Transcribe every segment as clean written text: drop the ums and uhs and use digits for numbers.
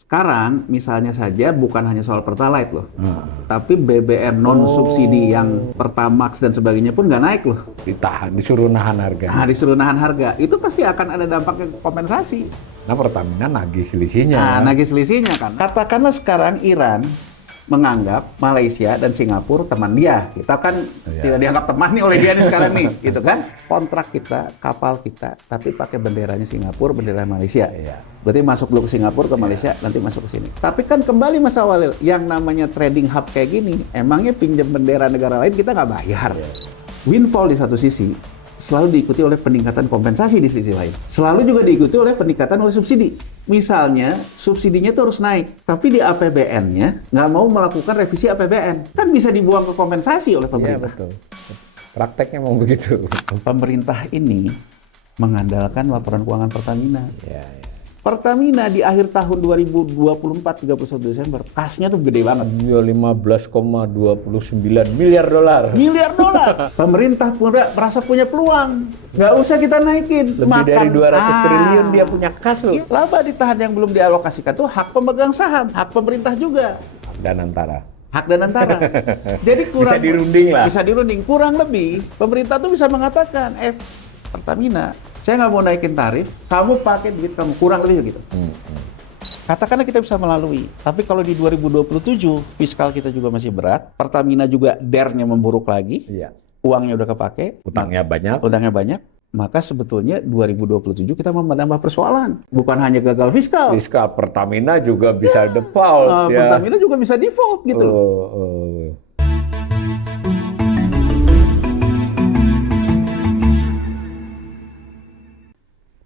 Sekarang misalnya saja bukan hanya soal Pertalite loh, tapi BBM non subsidi yang Pertamax dan sebagainya pun nggak naik loh. Ditahan, disuruh nahan Nah, harganya. disuruh nahan harga, itu pasti akan ada dampaknya kompensasi. Nah, Pertamina nagih selisihnya. Nah, nagih selisihnya kan. Katakanlah sekarang Iran menganggap Malaysia dan Singapura teman dia. Kita kan tidak dianggap teman nih oleh dia nih sekarang nih, gitu kan? Kontrak kita, kapal kita, tapi pakai benderanya Singapura, bendera Malaysia. Iya. Berarti masuk dulu ke Singapura, ke Malaysia, nanti masuk ke sini. Tapi kan kembali Mas Awalil, yang namanya trading hub kayak gini, emangnya pinjam bendera negara lain kita nggak bayar. Windfall di satu sisi, selalu diikuti oleh peningkatan kompensasi di sisi lain. Selalu juga diikuti oleh peningkatan oleh subsidi. Misalnya, subsidinya itu harus naik, tapi di APBN-nya nggak mau melakukan revisi APBN. Kan bisa dibuang ke kompensasi oleh Iya, pemerintah. betul. Prakteknya mau begitu. Pemerintah ini mengandalkan laporan keuangan Pertamina. Ya, ya. Pertamina di akhir tahun 2024, 31 Desember, kasnya tuh gede banget. Dia 15,29 miliar dolar. Miliar dolar. Pemerintah merasa punya peluang. Nggak usah kita naikin. Lebih dari 200 triliun dia punya kas loh. Iya, laba ditahan yang belum dialokasikan tuh hak pemegang saham, hak pemerintah juga. Dan antara. Hak dan antara. Jadi kurang, Bisa dirunding lah. Bisa dirunding. Kurang lebih, pemerintah tuh bisa mengatakan, Pertamina, saya nggak mau naikin tarif, kamu pakai duit kamu, kurang lebih gitu. Katakanlah kita bisa melalui, tapi kalau di 2027 fiskal kita juga masih berat, Pertamina juga DER-nya memburuk lagi, Iya. uangnya udah kepake, Utangnya banyak. maka sebetulnya 2027 kita mau menambah persoalan. Bukan hanya gagal fiskal, Fiskal Pertamina juga bisa default. Ya. Pertamina juga bisa default gitu loh.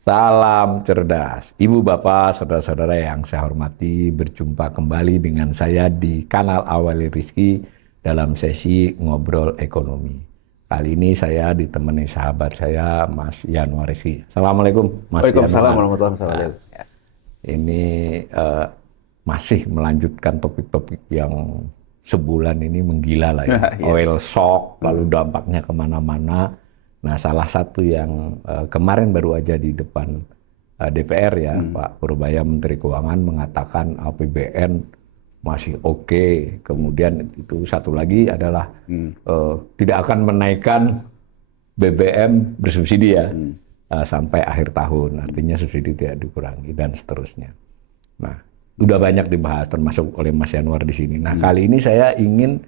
Salam cerdas. Ibu, bapak, saudara-saudara yang saya hormati, berjumpa kembali dengan saya di kanal Awali Rizky dalam sesi Ngobrol Ekonomi. Kali ini saya ditemani sahabat saya, Mas Yanuar Rizky. Assalamualaikum, Mas Yanuar. Waalaikumsalam warahmatullahi wabarakatuh. Ini masih melanjutkan topik-topik yang sebulan ini menggila lah ya. Oil shock, lalu dampaknya kemana-mana. Nah, salah satu yang kemarin baru aja di depan DPR ya, Pak Purbaya Menteri Keuangan mengatakan APBN masih oke. Kemudian itu satu lagi adalah tidak akan menaikkan BBM bersubsidi ya sampai akhir tahun. Artinya subsidi tidak dikurangi dan seterusnya. Nah, udah banyak dibahas termasuk oleh Mas Yanuar di sini. Nah, kali ini saya ingin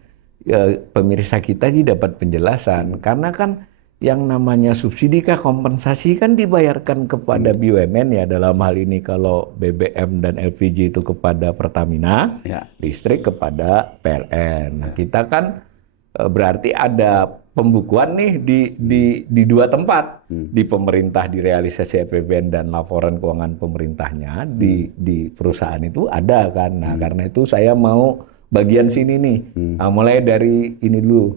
pemirsa kita ini dapat penjelasan karena kan yang namanya subsidi kah kompensasi kan dibayarkan kepada BUMN ya, dalam hal ini kalau BBM dan LPG itu kepada Pertamina, listrik kepada PLN. Nah, kita kan berarti ada pembukuan nih di dua tempat, di pemerintah di realisasi APBN dan laporan keuangan pemerintahnya di perusahaan itu ada kan. Nah, karena itu saya mau bagian sini nih, mulai dari ini dulu.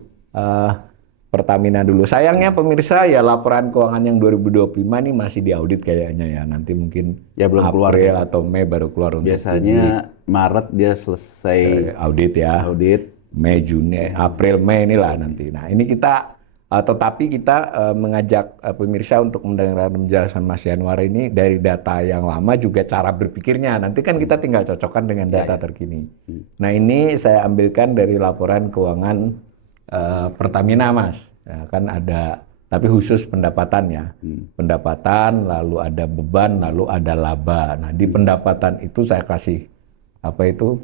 Pertamina dulu. Sayangnya pemirsa ya laporan keuangan yang 2025 ini masih diaudit kayaknya ya. Nanti mungkin Ya belum keluar April ya. atau Mei baru keluar untuk Biasanya Maret dia selesai audit ya. audit. Mei, Juni, April, Mei inilah nanti. Nah, ini kita tetapi kita mengajak pemirsa untuk mendengar penjelasan Mas Yanuar ini dari data yang lama juga cara berpikirnya. Nanti kan kita tinggal cocokkan dengan data terkini. Nah, ini saya ambilkan dari laporan keuangan Pertamina, Mas. Ya, kan ada, tapi khusus pendapatan ya. Pendapatan, lalu ada beban, lalu ada laba. Nah, di pendapatan itu saya kasih apa itu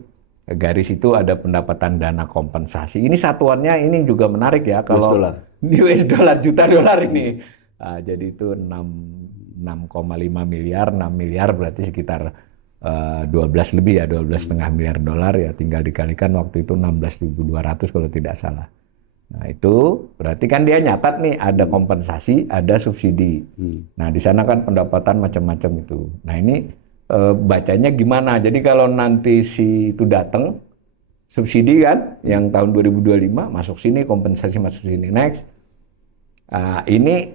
garis itu ada pendapatan dana kompensasi. Ini satuannya ini juga menarik ya kalau US dollar juta dolar ini. Nah, jadi itu 6,5 miliar, 6 miliar berarti sekitar 12 lebih ya, 12,5 miliar dolar ya, tinggal dikalikan waktu itu 16.200 kalau tidak salah. Nah, itu berarti kan dia nyatat nih ada kompensasi, ada subsidi. Nah, di sana kan pendapatan macam-macam itu. Nah, ini bacanya gimana? Jadi kalau nanti si itu datang subsidi kan yang tahun 2025 masuk sini, kompensasi masuk sini, next. Ini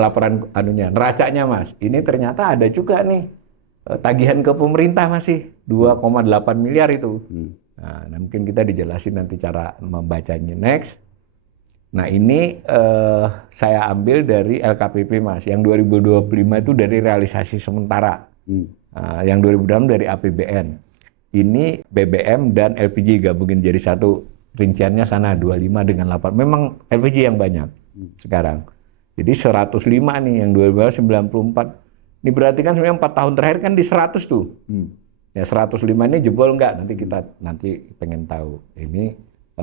laporan anunya, neracanya Mas. Ini ternyata ada juga nih tagihan ke pemerintah masih 2,8 miliar itu. Nah, mungkin kita dijelasin nanti cara membacanya, next. Nah, ini saya ambil dari LKPP Mas, yang 2025 itu dari realisasi sementara, yang 2026 dari APBN. ini BBM dan LPG gabungin jadi satu. Rinciannya sana 25 dengan 8. Memang LPG yang banyak sekarang. Jadi 105 nih yang 2094. Ini berarti kan sebenarnya 4 tahun terakhir kan di 100 tuh. Ya 105 ini jebol nggak? Nanti kita pengen tahu. Ini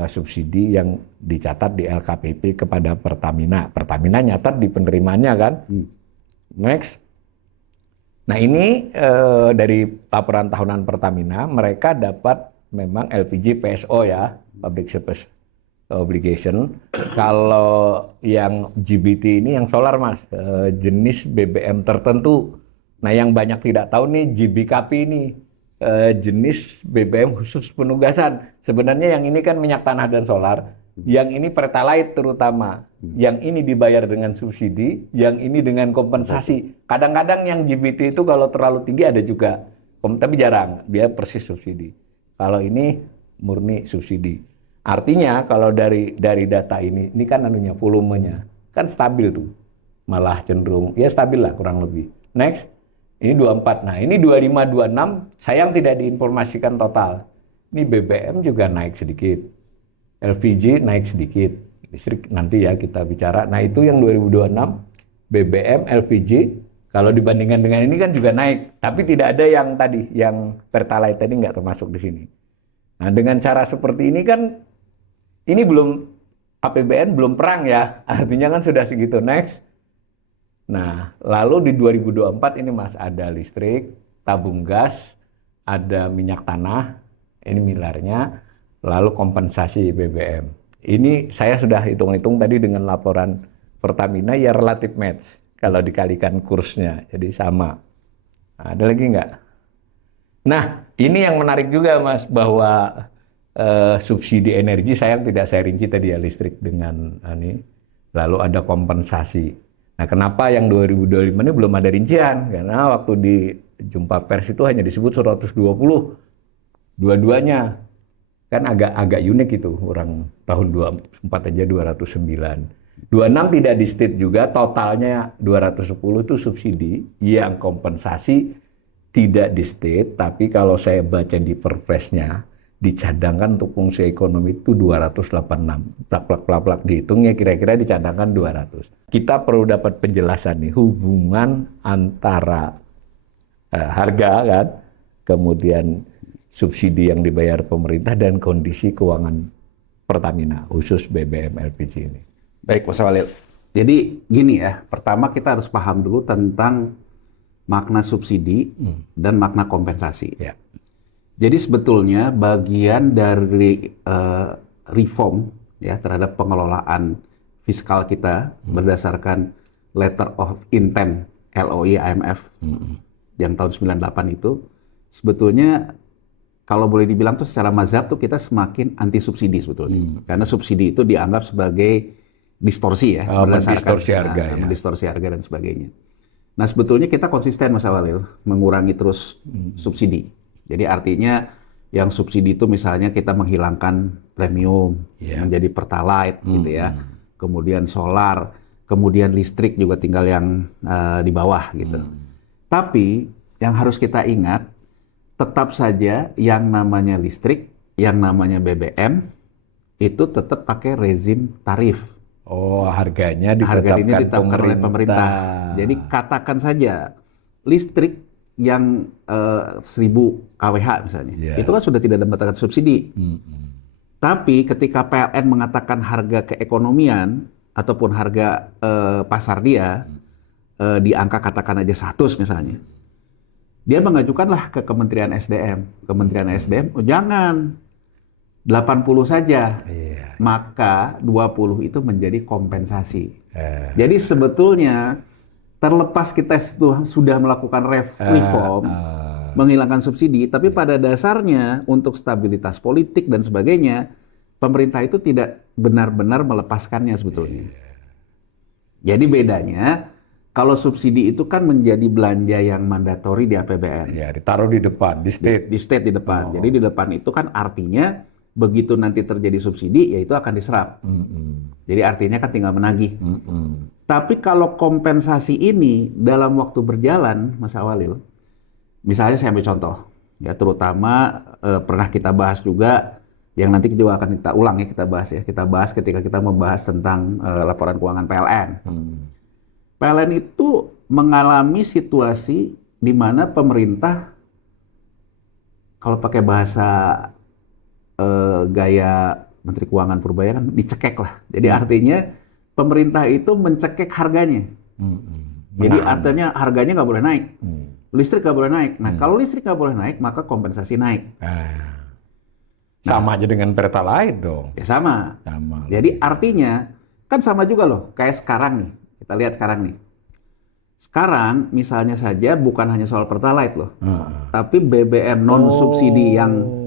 subsidi yang dicatat di LKPP kepada Pertamina. Pertamina nyatat di penerimaannya kan. Next. Nah ini dari laporan tahunan Pertamina, mereka dapat memang LPG PSO ya, Public Service Obligation. Kalau yang GBT ini yang solar mas, jenis BBM tertentu. Nah yang banyak tidak tahu nih GBKP ini, jenis BBM khusus penugasan. Sebenarnya yang ini kan minyak tanah dan solar, yang ini Pertalite terutama. Yang ini dibayar dengan subsidi, yang ini dengan kompensasi. Kadang-kadang yang GBT itu kalau terlalu tinggi ada juga, tapi jarang, dia persis subsidi. Kalau ini murni subsidi. Artinya kalau dari data ini kan anunya volumenya kan stabil tuh. Malah cenderung ya stabil lah kurang lebih. Next. Ini 24. Nah, ini 25 26 sayang tidak diinformasikan total. Ini BBM juga naik sedikit. LPG naik sedikit. Listrik nanti ya kita bicara. Nah, itu yang 2026 BBM, LPG kalau dibandingkan dengan ini kan juga naik, tapi tidak ada yang tadi, yang Pertalite tadi nggak termasuk di sini. Nah dengan cara seperti ini kan, ini belum APBN belum perang ya, artinya kan sudah segitu. Next. Nah lalu di 2024 ini mas ada listrik, tabung gas, ada minyak tanah, ini miliarnya, lalu kompensasi BBM. Ini saya sudah hitung-hitung tadi dengan laporan Pertamina ya relatif match. Kalau dikalikan kursnya, jadi sama. Nah, ada lagi nggak? Nah, ini yang menarik juga, Mas, bahwa subsidi energi sayang tidak saya rinci tadi ya, listrik dengan ini. Lalu ada kompensasi. Nah, kenapa yang 2025 ini belum ada rincian? Karena waktu di jumpa pers itu hanya disebut 120. Dua-duanya. Kan agak unik itu, orang tahun 24 aja 209. 26 tidak di state juga, totalnya 210 itu subsidi yang kompensasi tidak di state, tapi kalau saya baca di perpresnya dicadangkan untuk fungsi ekonomi itu 286. Plak-plak dihitungnya kira-kira dicadangkan 200. Kita perlu dapat penjelasan nih hubungan antara harga kan, kemudian subsidi yang dibayar pemerintah dan kondisi keuangan Pertamina khusus BBM LPG ini. Baik, Mas Walil. Jadi gini ya, pertama kita harus paham dulu tentang makna subsidi dan makna kompensasi. Ya. Jadi sebetulnya bagian dari reform ya terhadap pengelolaan fiskal kita berdasarkan Letter of Intent LOI IMF yang tahun 98 itu sebetulnya kalau boleh dibilang tuh secara mazhab tuh kita semakin anti subsidi sebetulnya. Karena subsidi itu dianggap sebagai distorsi ya, berdasarkan distorsi harga dan sebagainya. Nah sebetulnya kita konsisten Mas Walil mengurangi terus subsidi. Jadi artinya yang subsidi itu misalnya kita menghilangkan premium menjadi Pertalite gitu ya, kemudian solar, kemudian listrik juga tinggal yang di bawah gitu. Tapi yang harus kita ingat tetap saja yang namanya listrik, yang namanya BBM itu tetap pakai rezim tarif. Oh, harganya ditetapkan oleh pemerintah. Jadi katakan saja listrik yang 1000 kWh misalnya, itu kan sudah tidak mendapatkan subsidi. Tapi ketika PLN mengatakan harga keekonomian ataupun harga pasar dia di angka katakan aja 100 misalnya, dia mengajukanlah ke Kementerian SDM. Kementerian SDM, oh jangan 80 saja. Maka 20 itu menjadi kompensasi. Jadi sebetulnya terlepas kita sudah melakukan reform, menghilangkan subsidi, tapi pada dasarnya untuk stabilitas politik dan sebagainya, pemerintah itu tidak benar-benar melepaskannya sebetulnya. Jadi bedanya, kalau subsidi itu kan menjadi belanja yang mandatori di APBN. Ya, ditaruh di depan, di state. Di state di depan. Jadi di depan itu kan artinya begitu nanti terjadi subsidi, ya itu akan diserap. Jadi artinya kan tinggal menagih. Tapi kalau kompensasi ini dalam waktu berjalan, Mas Walil, misalnya saya ambil contoh, Ya, terutama pernah kita bahas juga yang nanti juga akan kita ulang ya, kita bahas ya. Kita bahas ketika kita membahas tentang laporan keuangan PLN. PLN itu mengalami situasi di mana pemerintah, kalau pakai bahasa gaya Menteri Keuangan Purbaya kan dicekek lah. Jadi artinya pemerintah itu mencekek harganya. Jadi artinya harganya nggak boleh naik. Listrik nggak boleh naik. Nah, kalau listrik nggak boleh naik, maka kompensasi naik. Sama aja dengan Pertalite dong. Ya sama. Sama. Jadi artinya kan sama juga loh. Kayak sekarang nih. Kita lihat sekarang nih. Sekarang misalnya saja bukan hanya soal Pertalite loh. Tapi BBM non subsidi yang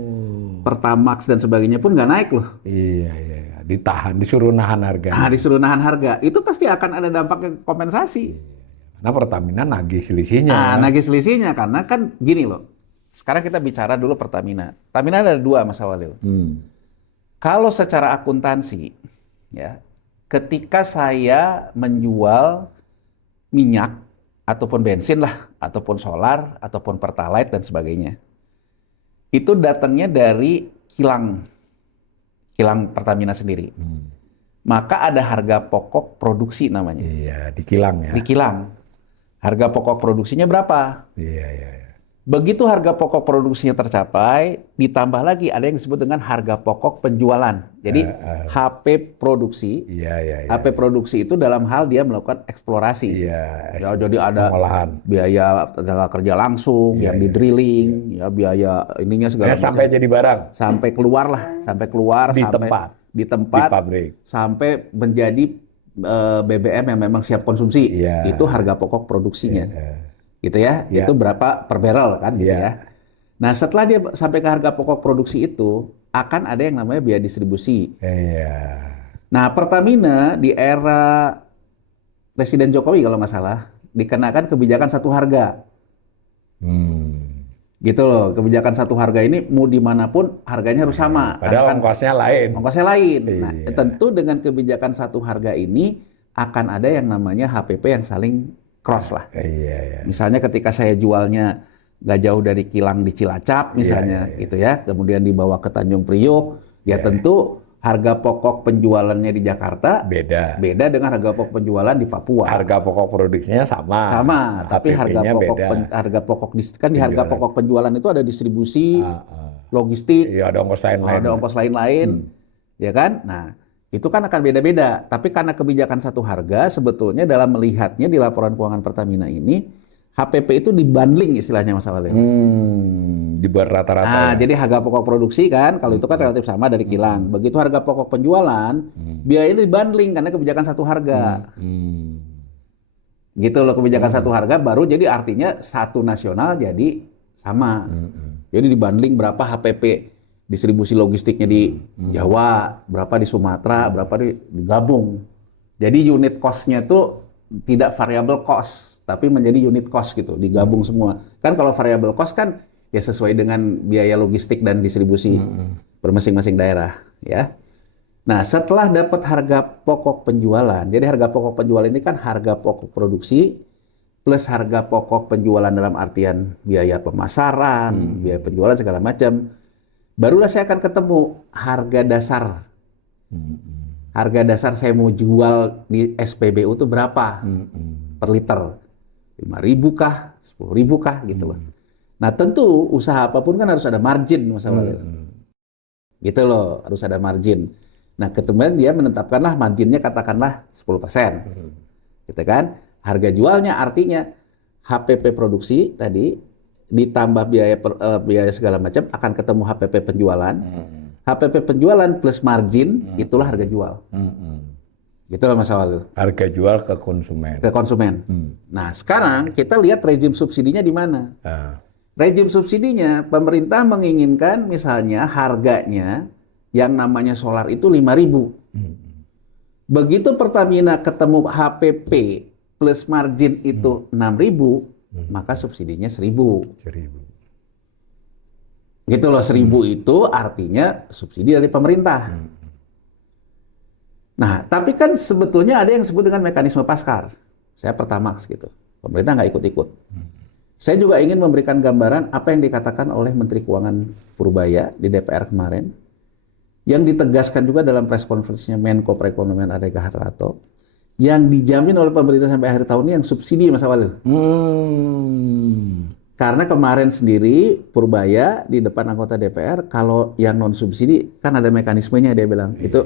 Pertamax dan sebagainya pun nggak naik loh. Iya. Ditahan, disuruh nahan harga. Nah, disuruh nahan harga. Itu pasti akan ada dampaknya kompensasi. Karena Pertamina nagih selisihnya. Nah, nagih selisihnya karena kan gini loh. Sekarang kita bicara dulu Pertamina. Pertamina ada dua, Mas Awalil. Kalau secara akuntansi, ya, ketika saya menjual minyak ataupun bensin lah, ataupun solar, ataupun Pertalite dan sebagainya, itu datangnya dari kilang Pertamina sendiri. Maka ada harga pokok produksi namanya. Iya, di kilang ya. Di kilang. Harga pokok produksinya berapa? Iya. Begitu harga pokok produksinya tercapai, ditambah lagi ada yang disebut dengan harga pokok penjualan. Jadi HP produksi. Iya. HP produksi itu dalam hal dia melakukan eksplorasi. Iya. Ya, jadi ada pengolahan. biaya tenaga kerja langsung, yang di drilling, ya biaya ininya segala macam. Sampai jadi barang. Sampai keluar lah, sampai keluar Di sampai tempat. di tempat, Di pabrik. sampai menjadi BBM yang memang siap konsumsi. Iya. Itu harga pokok produksinya. Gitu ya, itu berapa per barrel kan gitu ya. Nah, setelah dia sampai ke harga pokok produksi itu, akan ada yang namanya biaya distribusi. Iya. Nah, Pertamina di era Presiden Jokowi kalau nggak salah, dikenakan kebijakan satu harga. Gitu loh, kebijakan satu harga ini mau dimanapun harganya harus sama. Padahal ongkosnya lain. Ongkosnya lain. Iya. Nah, tentu dengan kebijakan satu harga ini akan ada yang namanya HPP yang saling cross lah. Iya. Misalnya ketika saya jualnya nggak jauh dari kilang di Cilacap misalnya, gitu ya, kemudian dibawa ke Tanjung Priok, ya tentu harga pokok penjualannya di Jakarta beda dengan harga pokok penjualan di Papua. Harga pokok produksinya sama. Tapi harga pokok kan di harga pokok penjualan itu ada distribusi, logistik, ada ongkos lain-lain. Ada ongkos lain-lain, ya kan? Nah, itu kan akan beda-beda. Tapi karena kebijakan satu harga, sebetulnya dalam melihatnya di laporan keuangan Pertamina ini, HPP itu dibundling istilahnya Mas Awalil. Dibuat rata-rata. Nah, jadi harga pokok produksi kan, kalau itu kan relatif sama dari kilang. Begitu harga pokok penjualan, biayanya dibundling karena kebijakan satu harga. Gitu loh, kebijakan satu harga baru jadi artinya satu nasional jadi sama. Jadi dibundling berapa HPP distribusi logistiknya di Jawa, berapa di Sumatera, berapa digabung. Jadi unit cost-nya tuh tidak variable cost, tapi menjadi unit cost gitu, digabung semua. Kan kalau variable cost kan ya sesuai dengan biaya logistik dan distribusi per masing-masing daerah, ya. Nah, setelah dapat harga pokok penjualan, jadi harga pokok penjualan ini kan harga pokok produksi plus harga pokok penjualan dalam artian biaya pemasaran, biaya penjualan segala macam. Barulah saya akan ketemu harga dasar. Harga dasar saya mau jual di SPBU itu berapa per liter? 5.000 kah? 10.000 kah? Gitu loh. Nah, tentu usaha apapun kan harus ada margin, Mas Awalil. Gitu loh, harus ada margin. Nah, kemudian dia menetapkanlah marginnya katakanlah 10%. Gitu kan? Harga jualnya artinya HPP produksi tadi ditambah biaya segala macam akan ketemu HPP penjualan. HPP penjualan plus margin itulah harga jual. Gitu loh Mas Awalil. Harga jual ke konsumen. Ke konsumen. Nah, sekarang kita lihat rezim subsidinya di mana. Rezim subsidinya pemerintah menginginkan misalnya harganya yang namanya solar itu 5.000. Begitu Pertamina ketemu HPP plus margin itu 6.000, maka subsidinya 1.000. Gitu loh, 1.000 itu artinya subsidi dari pemerintah. Nah, tapi kan sebetulnya ada yang disebut dengan mekanisme Paskar. Saya Pertamax gitu. Pemerintah nggak ikut-ikut. Saya juga ingin memberikan gambaran apa yang dikatakan oleh Menteri Keuangan Purbaya di DPR kemarin, yang ditegaskan juga dalam press conference-nya Menko Perekonomian Airlangga Hartarto, yang dijamin oleh pemerintah sampai akhir tahun ini yang subsidi, Mas Awalil. Karena kemarin sendiri Purbaya di depan anggota DPR, kalau yang non subsidi kan ada mekanismenya, dia bilang itu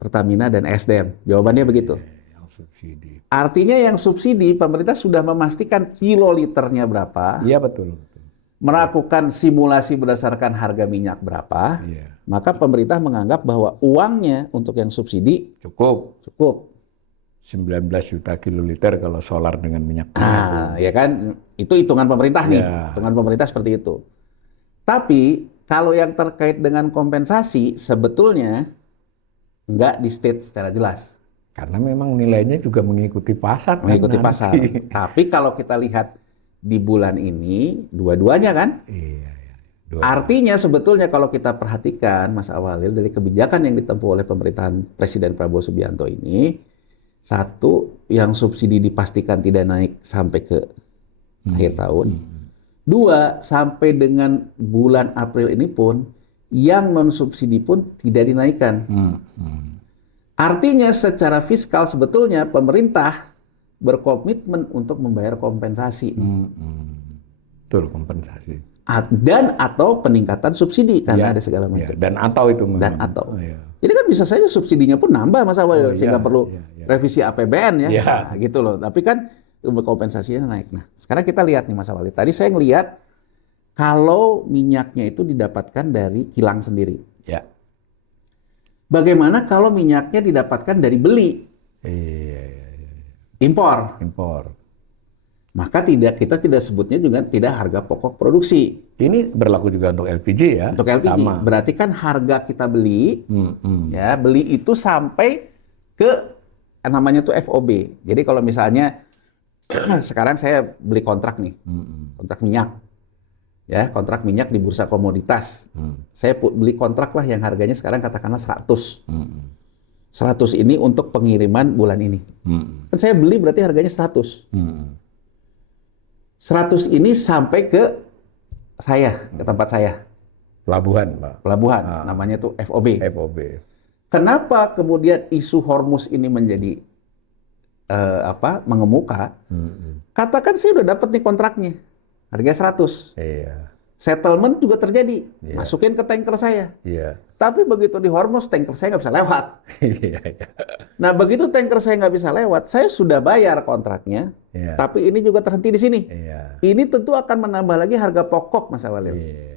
Pertamina dan SDM. Jawabannya begitu. Yang subsidi. Artinya yang subsidi pemerintah sudah memastikan kiloliternya berapa, Iya betul. melakukan simulasi berdasarkan harga minyak berapa, Iya. maka pemerintah menganggap bahwa uangnya untuk yang subsidi Cukup. 19 cukup. juta kiloliter kalau solar dengan minyak bumi. Nah, ya kan, itu hitungan pemerintah nih, Ya. hitungan pemerintah seperti itu. Tapi kalau yang terkait dengan kompensasi sebetulnya nggak di state secara jelas. Karena memang nilainya juga mengikuti pasar. Mengikuti kan, pasar. nanti. Tapi kalau kita lihat di bulan ini, dua-duanya kan, Iya. artinya sebetulnya kalau kita perhatikan, Mas Awalil, dari kebijakan yang ditempuh oleh pemerintahan Presiden Prabowo Subianto ini, satu, yang subsidi dipastikan tidak naik sampai ke akhir tahun. Dua, sampai dengan bulan April ini pun, yang non-subsidi pun tidak dinaikkan. Artinya secara fiskal sebetulnya pemerintah berkomitmen untuk membayar kompensasi. Betul, kompensasi. Dan atau peningkatan subsidi karena ada segala macam. Dan atau itu memang. Dan atau. Iya. Jadi kan bisa saja subsidinya pun nambah Mas Awal, sehingga perlu iya. revisi APBN ya. Iya. Nah, gitu loh. Tapi kan kompensasinya naik. Nah, sekarang kita lihat nih Mas Awal. Tadi saya ngelihat kalau minyaknya itu didapatkan dari kilang sendiri. Ya. Bagaimana kalau minyaknya didapatkan dari beli, Iya. impor? Impor. Maka kita tidak sebutnya juga tidak harga pokok produksi. Ini berlaku juga untuk LPG ya. Untuk LPG, Sama. berarti kan harga kita beli, ya beli itu sampai ke namanya tuh FOB. Jadi kalau misalnya sekarang saya beli kontrak nih, kontrak minyak, ya kontrak minyak di bursa komoditas. Saya beli kontrak lah yang harganya sekarang katakanlah 100. 100 ini untuk pengiriman bulan ini. Kan saya beli berarti harganya 100. 100 ini sampai ke saya, ke tempat saya. Pelabuhan, Pak. Pelabuhan, namanya tuh FOB. FOB. Kenapa kemudian isu Hormuz ini menjadi mengemuka? Katakan saya udah dapat nih kontraknya, harga 100. Iya. Settlement juga terjadi, masukin ke tanker saya. Iya. Tapi begitu di Hormuz, tanker saya nggak bisa lewat. Iya. Nah begitu tanker saya nggak bisa lewat, saya sudah bayar kontraknya, Iya. tapi ini juga terhenti di sini. Iya. Ini tentu akan menambah lagi harga pokok, Mas Awalil. Iya.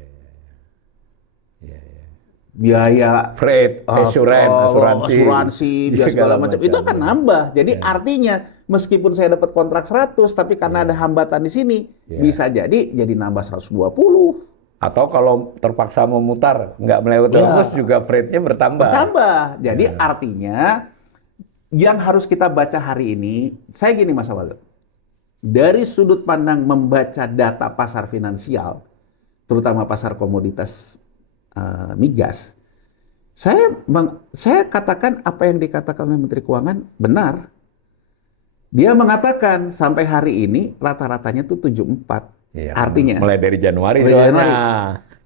Biaya Freight, asuransi, biaya segala macam itu akan nambah. Jadi artinya meskipun saya dapat kontrak 100 tapi karena ada hambatan di sini bisa jadi nambah 120. Atau kalau terpaksa memutar nggak melewati Hormuz juga freight-nya bertambah. Jadi artinya yang harus kita baca hari ini, saya gini Mas Awal. Dari sudut pandang membaca data pasar finansial, terutama pasar komoditas migas, saya katakan apa yang dikatakan oleh Menteri Keuangan benar. Dia mengatakan sampai hari ini rata-ratanya tuh 74. Iya, Artinya mulai dari Januari mulai soalnya. Januari.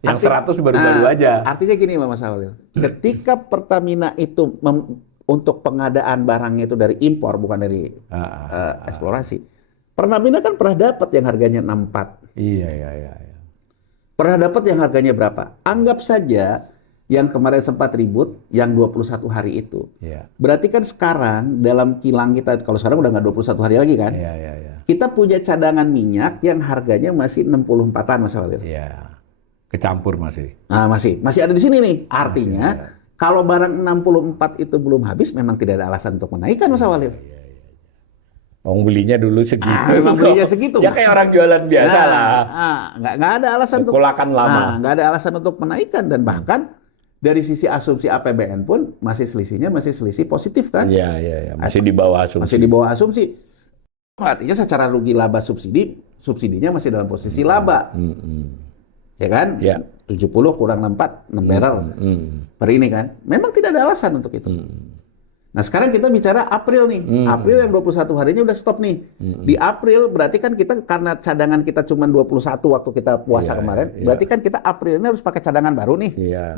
Yang 100 baru-baru aja. Artinya gini loh Mas Awil. Ketika Pertamina itu untuk pengadaan barangnya itu dari impor bukan dari eksplorasi. Pertamina kan pernah dapat yang harganya 64. Iya. Pernah dapat yang harganya berapa? Anggap saja yang kemarin sempat ribut, yang 21 hari itu. Iya. Berarti kan sekarang dalam kilang kita, kalau sekarang udah nggak 21 hari lagi kan? Iya. Kita punya cadangan minyak yang harganya masih 64-an Mas Walil. Iya. Kecampur masih. Nah, masih ada di sini nih. Artinya kalau barang 64 itu belum habis, memang tidak ada alasan untuk menaikkan Mas Walil. Belinya dulu segitu. Memang belinya segitu. Ya kayak orang jualan biasa lah. Nggak ada alasan Kulakan lama. nggak ada alasan untuk menaikkan, dan bahkan dari sisi asumsi APBN pun selisihnya masih selisih positif kan? Iya. Masih di bawah asumsi. Masih di bawah asumsi. Artinya secara rugi laba subsidinya masih dalam posisi laba. Ya kan? Ya. 70 kurang 64, 6 barrel per ini kan. Memang tidak ada alasan untuk itu. Nah sekarang kita bicara April nih. April yang 21 harinya udah stop nih. Di April berarti kan kita karena cadangan kita cuma 21 waktu kita puasa kemarin. Berarti kan kita April ini harus pakai cadangan baru nih.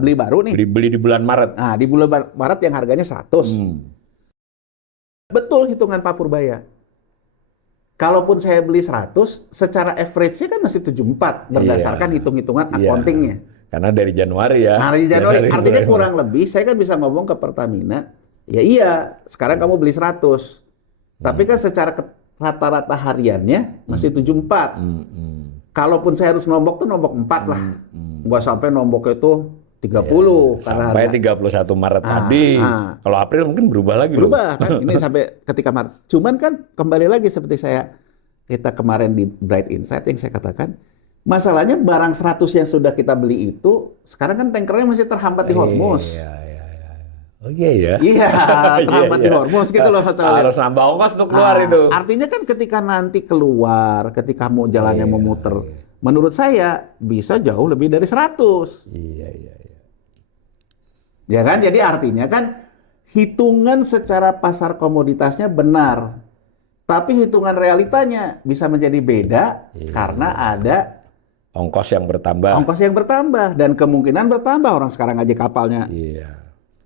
Beli baru nih. Beli di bulan Maret. Nah di bulan Maret yang harganya 100. Betul hitungan Pak Purbaya. Kalaupun saya beli 100, secara average-nya kan masih 74 berdasarkan hitung-hitungan accounting-nya. Karena dari Januari ya. Nah, dari Januari, artinya kurang lebih saya kan bisa ngomong ke Pertamina, ya iya, sekarang kamu beli 100. Tapi kan secara rata-rata hariannya masih 74. Kalaupun saya harus nombok tuh nombok 4 lah. Nggak sampai nombok itu 30. Sampai 31 Maret tadi. Kalau April mungkin berubah lagi. Berubah kan, ini sampai ketika Maret. Cuman kan kembali lagi seperti kita kemarin di Bright Insight yang saya katakan, masalahnya barang 100 yang sudah kita beli itu, sekarang kan tankernya masih terhambat di Hormuz. Oh iya ya? Iya, terhambat di Hormuz gitu loh. Harus nambah ongkos untuk keluar itu. Artinya kan ketika nanti keluar, ketika mau jalannya memuter, menurut saya bisa jauh lebih dari 100. Iya. Ya kan? Jadi artinya kan hitungan secara pasar komoditasnya benar. Tapi hitungan realitanya bisa menjadi beda karena ada ongkos yang bertambah. Ongkos yang bertambah dan kemungkinan bertambah, orang sekarang aja kapalnya.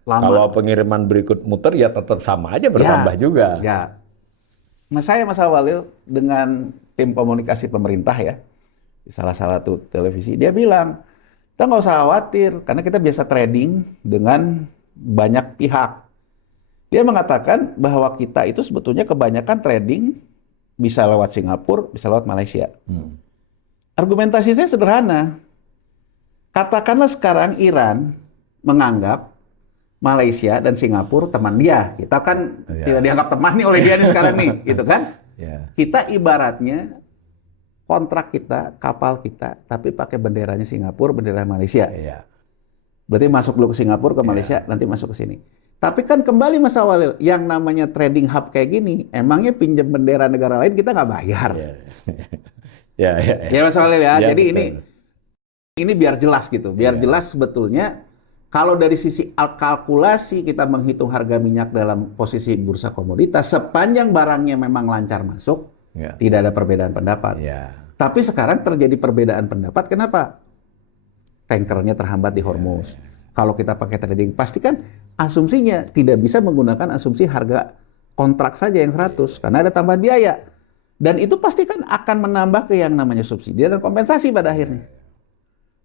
Lama. Kalau pengiriman berikut muter ya tetap sama aja bertambah juga. Ya. Mas Awalil dengan tim komunikasi pemerintah ya di salah satu televisi, dia bilang kita nggak usah khawatir karena kita biasa trading dengan banyak pihak. Dia mengatakan bahwa kita itu sebetulnya kebanyakan trading bisa lewat Singapura, bisa lewat Malaysia. Argumentasi saya sederhana. Katakanlah sekarang Iran menganggap Malaysia dan Singapura teman dia. Kita kan tidak dianggap teman nih oleh dia nih sekarang nih, gitu kan? Kita ibaratnya kontrak kita, kapal kita, tapi pakai benderanya Singapura, bendera Malaysia. Berarti masuk dulu ke Singapura, ke Malaysia, nanti masuk ke sini. Tapi kan kembali Mas Awalil, yang namanya trading hub kayak gini, emangnya pinjam bendera negara lain kita nggak bayar. Ya Mas Awalil ya. Jadi betul. ini biar jelas gitu, biar jelas sebetulnya kalau dari sisi kalkulasi kita menghitung harga minyak dalam posisi bursa komoditas, sepanjang barangnya memang lancar masuk, tidak ada perbedaan pendapat. Tapi sekarang terjadi perbedaan pendapat, kenapa? Tankernya terhambat di Hormuz. Kalau kita pakai trading, pasti kan asumsinya tidak bisa menggunakan asumsi harga kontrak saja yang 100, karena ada tambahan biaya. Dan itu pasti kan akan menambah ke yang namanya subsidi dan kompensasi pada akhirnya.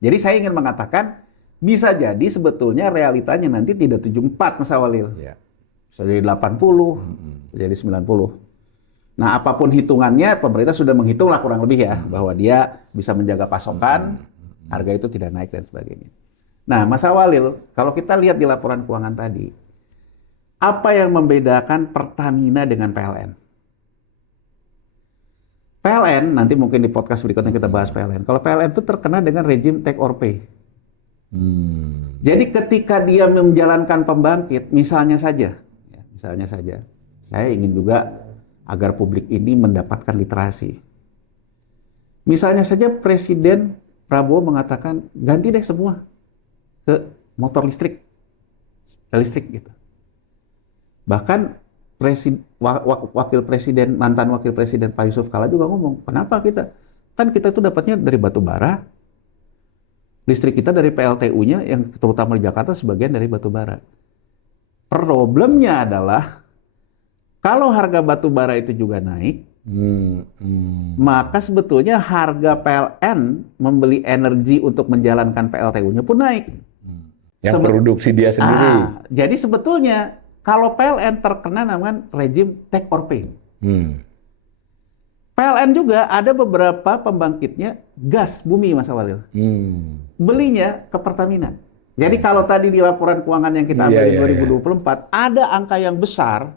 Jadi saya ingin mengatakan, bisa jadi sebetulnya realitanya nanti tidak 74 Mas Awalil. Bisa jadi 80, jadi 90. Nah apapun hitungannya, pemerintah sudah menghitung lah kurang lebih ya, bahwa dia bisa menjaga pasokan, harga itu tidak naik dan sebagainya. Nah Mas Awalil, kalau kita lihat di laporan keuangan tadi, apa yang membedakan Pertamina dengan PLN? PLN, nanti mungkin di podcast berikutnya kita bahas PLN. Kalau PLN itu terkena dengan rejim take or pay. Jadi ketika dia menjalankan pembangkit, misalnya saja, saya ingin juga agar publik ini mendapatkan literasi. Misalnya saja Presiden Prabowo mengatakan ganti deh semua ke motor listrik gitu. Bahkan mantan wakil presiden Pak Yusuf Kala juga ngomong, kenapa kita itu dapatnya dari batu bara, listrik kita dari PLTU-nya yang terutama di Jakarta sebagian dari batu bara. Problemnya adalah kalau harga batu bara itu juga naik, maka sebetulnya harga PLN membeli energi untuk menjalankan PLTU-nya pun naik. Yang produksi dia sendiri. Jadi sebetulnya kalau PLN terkena dengan rejim take or pay. PLN juga ada beberapa pembangkitnya gas bumi Mas Awalil. Belinya ke Pertamina. Jadi kalau tadi di laporan keuangan yang kita ambil di 2024 ada angka yang besar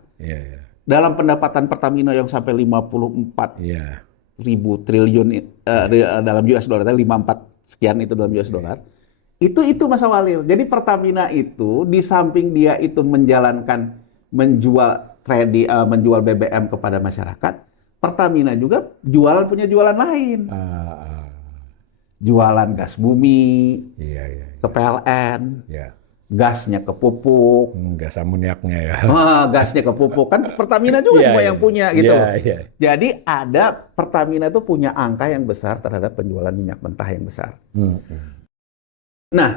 dalam pendapatan Pertamina yang sampai 54 ribu triliun dalam US dollar, 54 sekian itu dalam US dollar. Itu Mas Awalil. Jadi Pertamina itu di samping dia itu menjual BBM kepada masyarakat, Pertamina juga punya jualan lain. Jualan gas bumi ke PLN. gasnya ke pupuk, Gas amoniaknya ya. gasnya ke pupuk. Kan Pertamina juga Iya, semua iya. yang punya gitu Iya, loh. iya. Jadi ada Pertamina itu punya angka yang besar terhadap penjualan minyak mentah yang besar. Nah,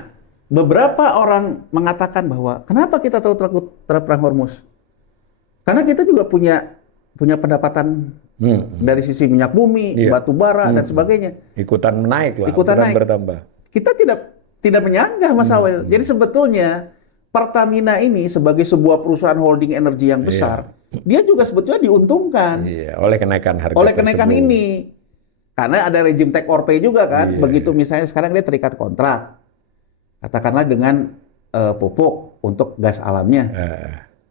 beberapa orang mengatakan bahwa kenapa kita terlalu takut terhadap perang Hormuz? Karena kita juga punya pendapatan dari sisi minyak bumi, Iya. batu bara dan sebagainya. Ikutan naik lah, Ikutan bukan naik. bertambah. Kita tidak menyanggah Mas Awel. Jadi sebetulnya Pertamina ini sebagai sebuah perusahaan holding energi yang besar, dia juga sebetulnya diuntungkan Iya, oleh kenaikan harga oleh kenaikan tersebut. ini. Karena ada rejim take or pay juga kan. Iya, Begitu misalnya sekarang dia terikat kontrak, katakanlah dengan pupuk untuk gas alamnya.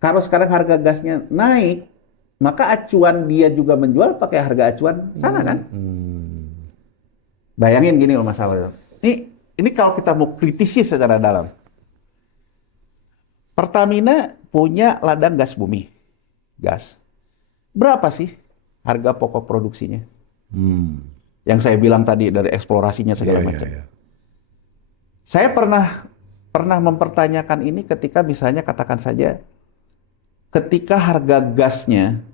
Kalau sekarang harga gasnya naik, maka acuan dia juga menjual pakai harga acuan sana kan. Bayangin gini loh Mas Awel. Ini kalau kita mau kritisi secara dalam. Pertamina punya ladang gas bumi. Gas. Berapa sih harga pokok produksinya? Yang saya bilang tadi dari eksplorasinya segala macam. Iya. Saya pernah mempertanyakan ini ketika misalnya katakan saja ketika harga gasnya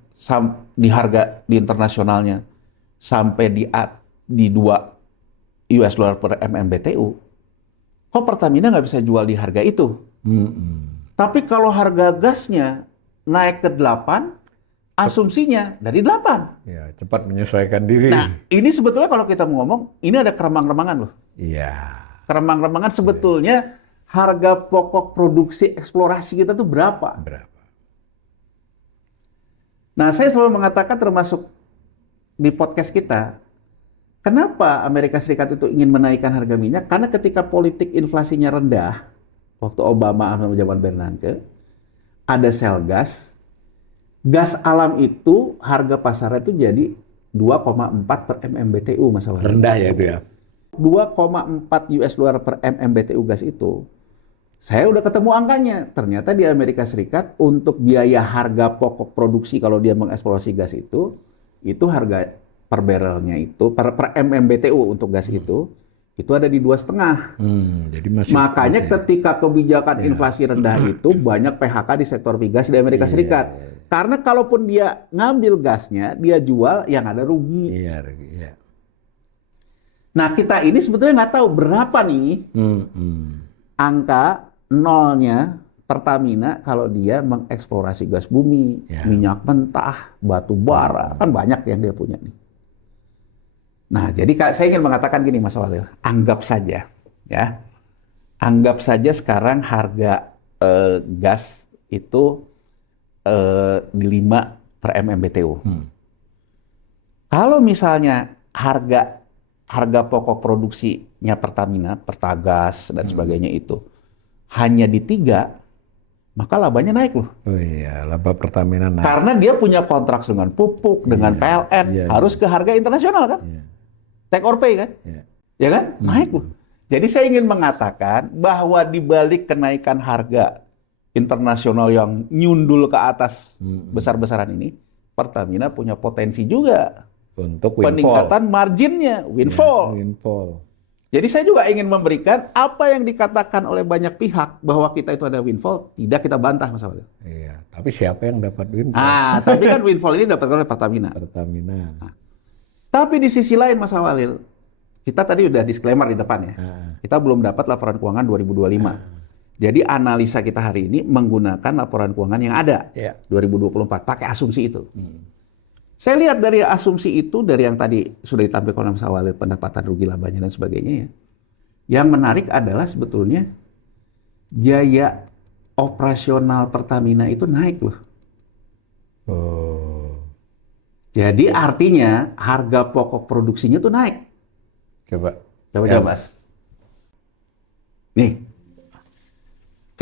di internasionalnya sampai di 2 US dollar per MMBTU, kok Pertamina nggak bisa jual di harga itu? Tapi kalau harga gasnya naik ke 8, asumsinya dari 8. Ya, cepat menyesuaikan diri. Nah, ini sebetulnya kalau kita mau ngomong, ini ada keremang-remangan loh. Iya. Keremang-remangan sebetulnya harga pokok produksi eksplorasi kita tuh berapa? Nah, saya selalu mengatakan termasuk di podcast kita, kenapa Amerika Serikat itu ingin menaikkan harga minyak? Karena ketika politik inflasinya rendah, waktu Obama sama zaman Bernanke, ada sel gas alam itu harga pasarnya itu jadi 2,4 per MMBTU Mas Awal. Rendah ya itu ya. 2,4 US dollar per MMBTU gas itu. Saya udah ketemu angkanya. Ternyata di Amerika Serikat untuk biaya harga pokok produksi kalau dia mengeksplorasi gas itu harga per barrelnya itu per MMBTU untuk gas itu ada di 2,5. Jadi masih. Makanya ketika kebijakan inflasi rendah itu banyak PHK di sektor migas di Amerika Serikat. Karena kalaupun dia ngambil gasnya, dia jual yang ada rugi. Iya. Nah kita ini sebetulnya nggak tahu berapa nih angka nolnya Pertamina kalau dia mengeksplorasi gas bumi, minyak mentah, batu bara, kan banyak yang dia punya nih. Nah, jadi saya ingin mengatakan gini Mas Walil, anggap saja sekarang harga gas itu di 5 per MMBTU. Kalau misalnya harga pokok produksinya Pertamina, Pertagas dan sebagainya itu hanya di 3, maka labanya naik loh. Oh iya, laba Pertamina naik. Karena dia punya kontrak dengan pupuk, dengan PLN, harus ke harga internasional kan? Take or pay kan? Ya kan? Naik loh. Jadi saya ingin mengatakan bahwa di balik kenaikan harga internasional yang nyundul ke atas besar-besaran ini, Pertamina punya potensi juga untuk peningkatan marginnya, windfall. Jadi saya juga ingin memberikan apa yang dikatakan oleh banyak pihak bahwa kita itu ada windfall, tidak kita bantah Mas Walil. Iya, tapi siapa yang dapat windfall? Tapi kan windfall ini dapat oleh Pertamina. Tapi di sisi lain Mas Walil, kita tadi udah disclaimer di depan ya. Kita belum dapat laporan keuangan 2025. Jadi analisa kita hari ini menggunakan laporan keuangan yang ada 2024, pakai asumsi itu. Saya lihat dari asumsi itu, dari yang tadi sudah ditampilkan oleh Mas Walil, pendapatan rugi labanya dan sebagainya ya. Yang menarik adalah sebetulnya biaya operasional Pertamina itu naik loh. Jadi artinya harga pokok produksinya tuh naik. Coba Mas. Nih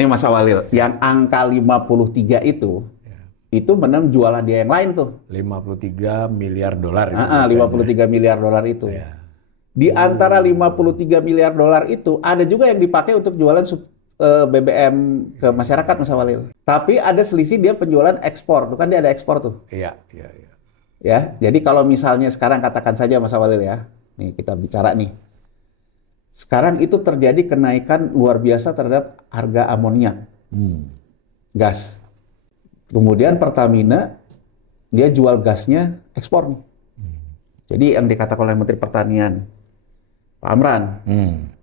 Mas Walil, yang angka 53 itu benar jualan dia yang lain tuh. 53 miliar dolar. 53 miliar dolar itu. Di antara 53 miliar dolar itu ada juga yang dipakai untuk jualan BBM ke masyarakat Mas Walil. Tapi ada selisih dia penjualan ekspor, tuh kan dia ada ekspor tuh. Iya. Ya, jadi kalau misalnya sekarang katakan saja Mas Walil ya, nih kita bicara nih. Sekarang itu terjadi kenaikan luar biasa terhadap harga amoniak, gas. Kemudian Pertamina, dia jual gasnya ekspor nih. Jadi yang dikatakan oleh Menteri Pertanian, Pak Amran,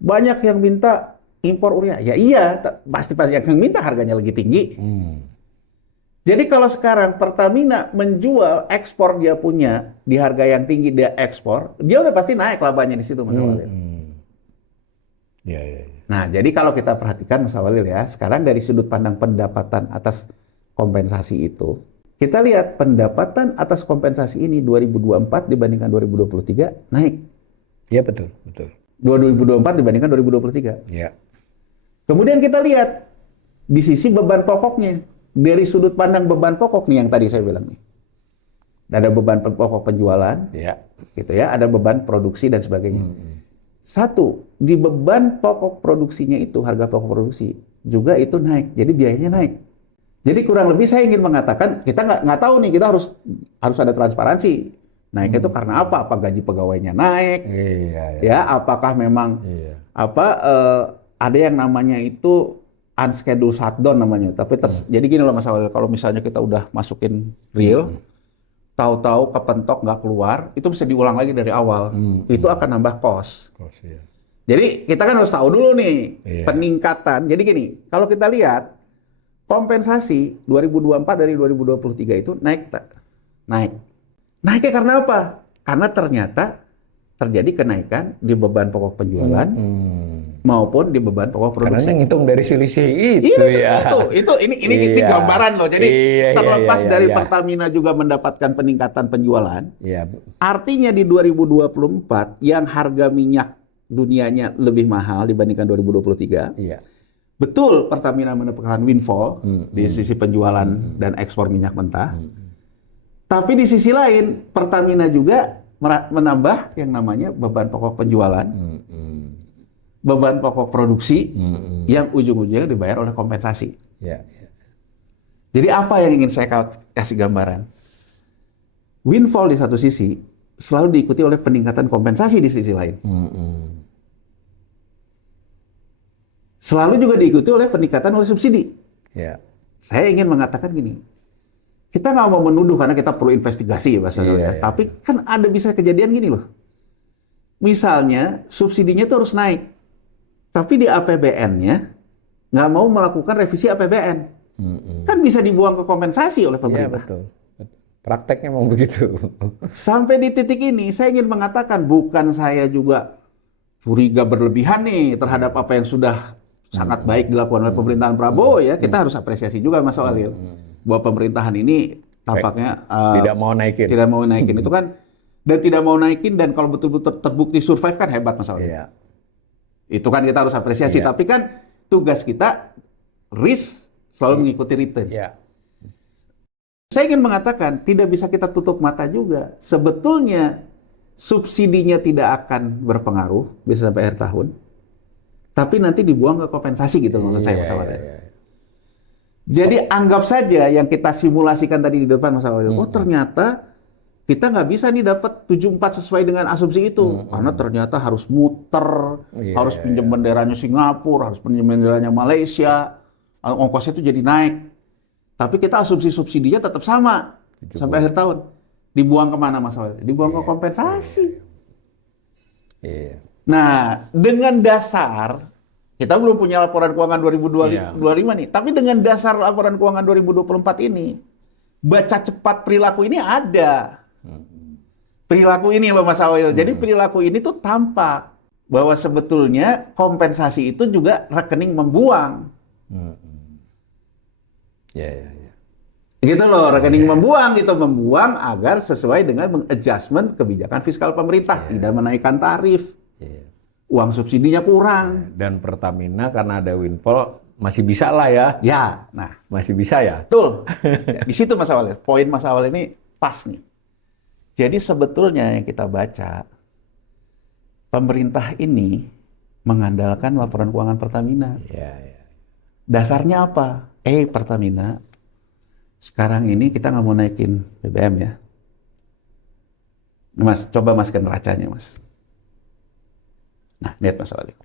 banyak yang minta impor urea. Ya iya, pasti yang minta harganya lagi tinggi. Jadi kalau sekarang Pertamina menjual ekspor dia punya di harga yang tinggi, dia ekspor, dia udah pasti naik labanya di situ, Mas Walil. Ya, ya, ya. Nah, jadi kalau kita perhatikan Mas Walil ya, sekarang dari sudut pandang pendapatan atas kompensasi itu, kita lihat pendapatan atas kompensasi ini 2024 dibandingkan 2023 naik. Ya, betul, betul. 2024 dibandingkan 2023. Ya. Kemudian kita lihat di sisi beban pokoknya. Dari sudut pandang beban pokok nih yang tadi saya bilang nih. Ada beban pokok penjualan, Ya. gitu ya, ada beban produksi dan sebagainya. Satu, di beban pokok produksinya itu, harga pokok produksi juga itu naik. Jadi biayanya naik. Jadi kurang lebih saya ingin mengatakan, kita nggak tahu nih, kita harus ada transparansi. Naiknya itu karena apa? Apa gaji pegawainya naik? Iya, ya. Ya, apakah memang ada yang namanya itu unscheduled shutdown namanya. Tapi jadi gini loh Mas Awal, kalau misalnya kita udah masukin real, tahu-tahu kepentok nggak keluar, itu bisa diulang lagi dari awal. Itu akan nambah cost. Ya. Jadi kita kan harus tahu dulu nih peningkatan. Jadi gini, kalau kita lihat kompensasi 2024 dari 2023 itu naik. Naiknya karena apa? Karena ternyata terjadi kenaikan di beban pokok penjualan maupun di beban pokok produksi. Karena ngitung dari selisih itu ya. Ini gambaran loh. Jadi terlepas dari Pertamina juga mendapatkan peningkatan penjualan. Iya. Artinya di 2024 yang harga minyak dunianya lebih mahal dibandingkan 2023. Iya. Betul Pertamina mendapatkan windfall di sisi penjualan dan ekspor minyak mentah. Tapi di sisi lain Pertamina juga menambah yang namanya beban pokok penjualan, beban pokok produksi, yang ujung-ujungnya dibayar oleh kompensasi. Ya. Jadi apa yang ingin saya kasih gambaran? Windfall di satu sisi selalu diikuti oleh peningkatan kompensasi di sisi lain. Selalu juga diikuti oleh peningkatan oleh subsidi. Ya. Saya ingin mengatakan gini, kita nggak mau menuduh karena kita perlu investigasi ya, tapi kan ada bisa kejadian gini loh. Misalnya subsidinya itu harus naik, tapi di APBN-nya nggak mau melakukan revisi APBN, kan bisa dibuang ke kompensasi oleh pemerintah. Iya, betul. Prakteknya memang begitu. Sampai di titik ini saya ingin mengatakan bukan saya juga curiga berlebihan nih terhadap apa yang sudah sangat baik dilakukan oleh pemerintahan Prabowo ya. Kita harus apresiasi juga Mas Walil. Bahwa pemerintahan ini tampaknya tidak mau naikin. Tidak mau naikin itu kan, dan tidak mau naikin, dan kalau betul-betul terbukti survive kan hebat Mas Walil. Iya. Itu kan kita harus apresiasi. Iya. Tapi kan tugas kita risk selalu mengikuti return. Iya. Saya ingin mengatakan tidak bisa kita tutup mata juga. Sebetulnya subsidinya tidak akan berpengaruh bisa sampai akhir tahun, tapi nanti dibuang ke kompensasi gitu maksud saya Mas Walil. Jadi anggap saja yang kita simulasikan tadi di depan Mas Awal. Oh ternyata kita nggak bisa nih dapat 74 sesuai dengan asumsi itu. Karena ternyata harus muter, harus pinjam benderanya Singapura, harus pinjam benderanya Malaysia. Ongkosnya itu jadi naik. Tapi kita asumsi subsidinya tetap sama sampai akhir tahun. Dibuang kemana Mas Awal? Dibuang ke kompensasi. Nah dengan dasar kita belum punya laporan keuangan 2025 nih. Tapi dengan dasar laporan keuangan 2024 ini, baca cepat perilaku ini ada. Perilaku ini loh Mas Awil. Jadi perilaku ini tuh tampak bahwa sebetulnya kompensasi itu juga rekening membuang. Gitu loh, rekening membuang itu membuang agar sesuai dengan mengadjustment kebijakan fiskal pemerintah, tidak menaikkan tarif. Uang subsidinya kurang. Dan Pertamina karena ada windfall masih bisa lah ya. Ya, nah. Masih bisa ya? Betul. Ya, di situ Mas Awal. Poin Mas Awal ini pas nih. Jadi sebetulnya yang kita baca, pemerintah ini mengandalkan laporan keuangan Pertamina. Dasarnya apa? Pertamina, sekarang ini kita nggak mau naikin BBM ya. Mas, coba masukkan neracanya Mas. Nah, lihat Mas Walil.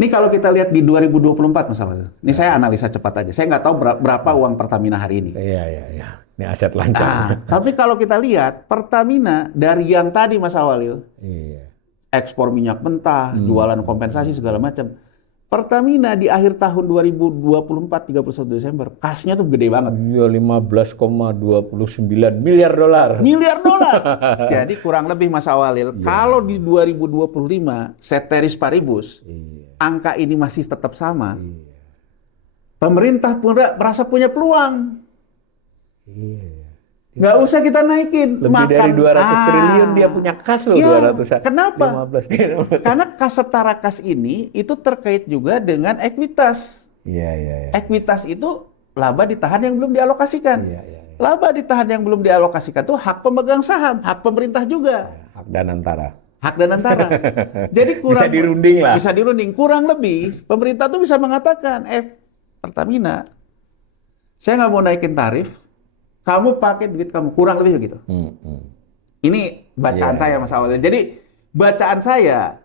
Ini kalau kita lihat di 2024 Mas Walil. Ini saya analisa cepat aja. Saya nggak tahu berapa uang Pertamina hari ini. Iya. Ini aset lancar. Tapi kalau kita lihat Pertamina dari yang tadi Mas Walil, Iya. ekspor minyak mentah, jualan kompensasi segala macam. Pertamina di akhir tahun 2024 31 Desember kasnya tuh gede banget. Iya, 15,29 miliar dolar. Miliar dolar. Jadi kurang lebih Mas Walil, kalau di 2025 ceteris paribus, angka ini masih tetap sama. Pemerintah pun merasa punya peluang. Nggak usah kita naikin. Lebih dari 200 triliun dia punya kas loh, 200. Kenapa? 15. Karena kas setara kas ini itu terkait juga dengan ekuitas. Iya. Ekuitas itu laba ditahan yang belum dialokasikan. Iya. Laba ditahan yang belum dialokasikan itu hak pemegang saham, hak pemerintah juga. Hak dan antara. Hak dan antara. Jadi kurang, Bisa dirunding lah. Bisa dirunding. Kurang lebih pemerintah tuh bisa mengatakan, Pertamina, saya nggak mau naikin tarif, kamu pakai duit kamu. Kurang lebih begitu. Ini bacaan saya Mas Awalnya. Jadi bacaan saya,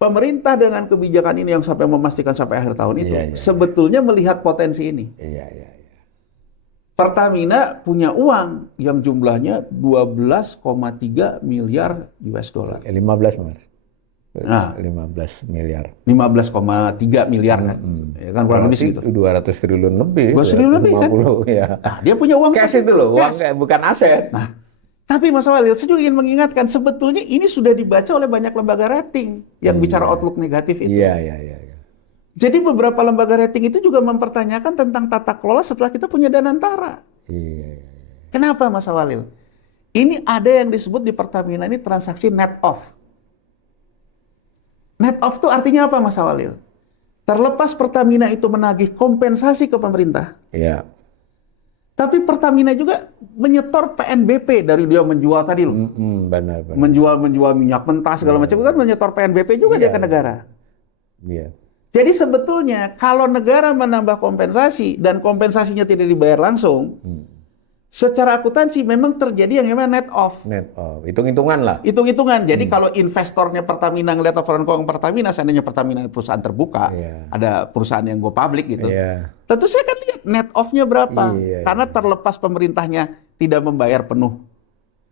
pemerintah dengan kebijakan ini yang sampai memastikan sampai akhir tahun itu, sebetulnya melihat potensi ini. Iya. Pertamina punya uang yang jumlahnya 12,3 miliar US dollar. 15 Mas. Nah, 15 miliar. 15,3 miliar kan. Ya kan kurang lebih segitu. 200 triliun lebih. 200 triliun lebih kan. Ya. Nah, dia punya uang Cash itu loh, uang bukan aset. Nah, tapi Mas Walil, saya juga ingin mengingatkan sebetulnya ini sudah dibaca oleh banyak lembaga rating yang bicara outlook negatif itu. Iya. Jadi beberapa lembaga rating itu juga mempertanyakan tentang tata kelola setelah kita punya Danantara. Iya. Kenapa Mas Walil? Ini ada yang disebut di Pertamina ini transaksi net off. Net off itu artinya apa Mas Walil? Terlepas Pertamina itu menagih kompensasi ke pemerintah. Iya. Tapi Pertamina juga menyetor PNBP dari dia menjual tadi loh. Benar. Menjual minyak mentah segala macam kan menyetor PNBP juga dia ke negara. Iya. Jadi sebetulnya kalau negara menambah kompensasi dan kompensasinya tidak dibayar langsung, secara akuntansi memang terjadi yang namanya net off. Net off. Hitung-hitungan lah. Hitung-hitungan. Jadi kalau investornya Pertamina ngelihat laporan keuangan Pertamina, seandainya Pertamina perusahaan terbuka, ada perusahaan yang go public gitu. Tentu saya akan lihat net off-nya berapa. Karena terlepas pemerintahnya tidak membayar penuh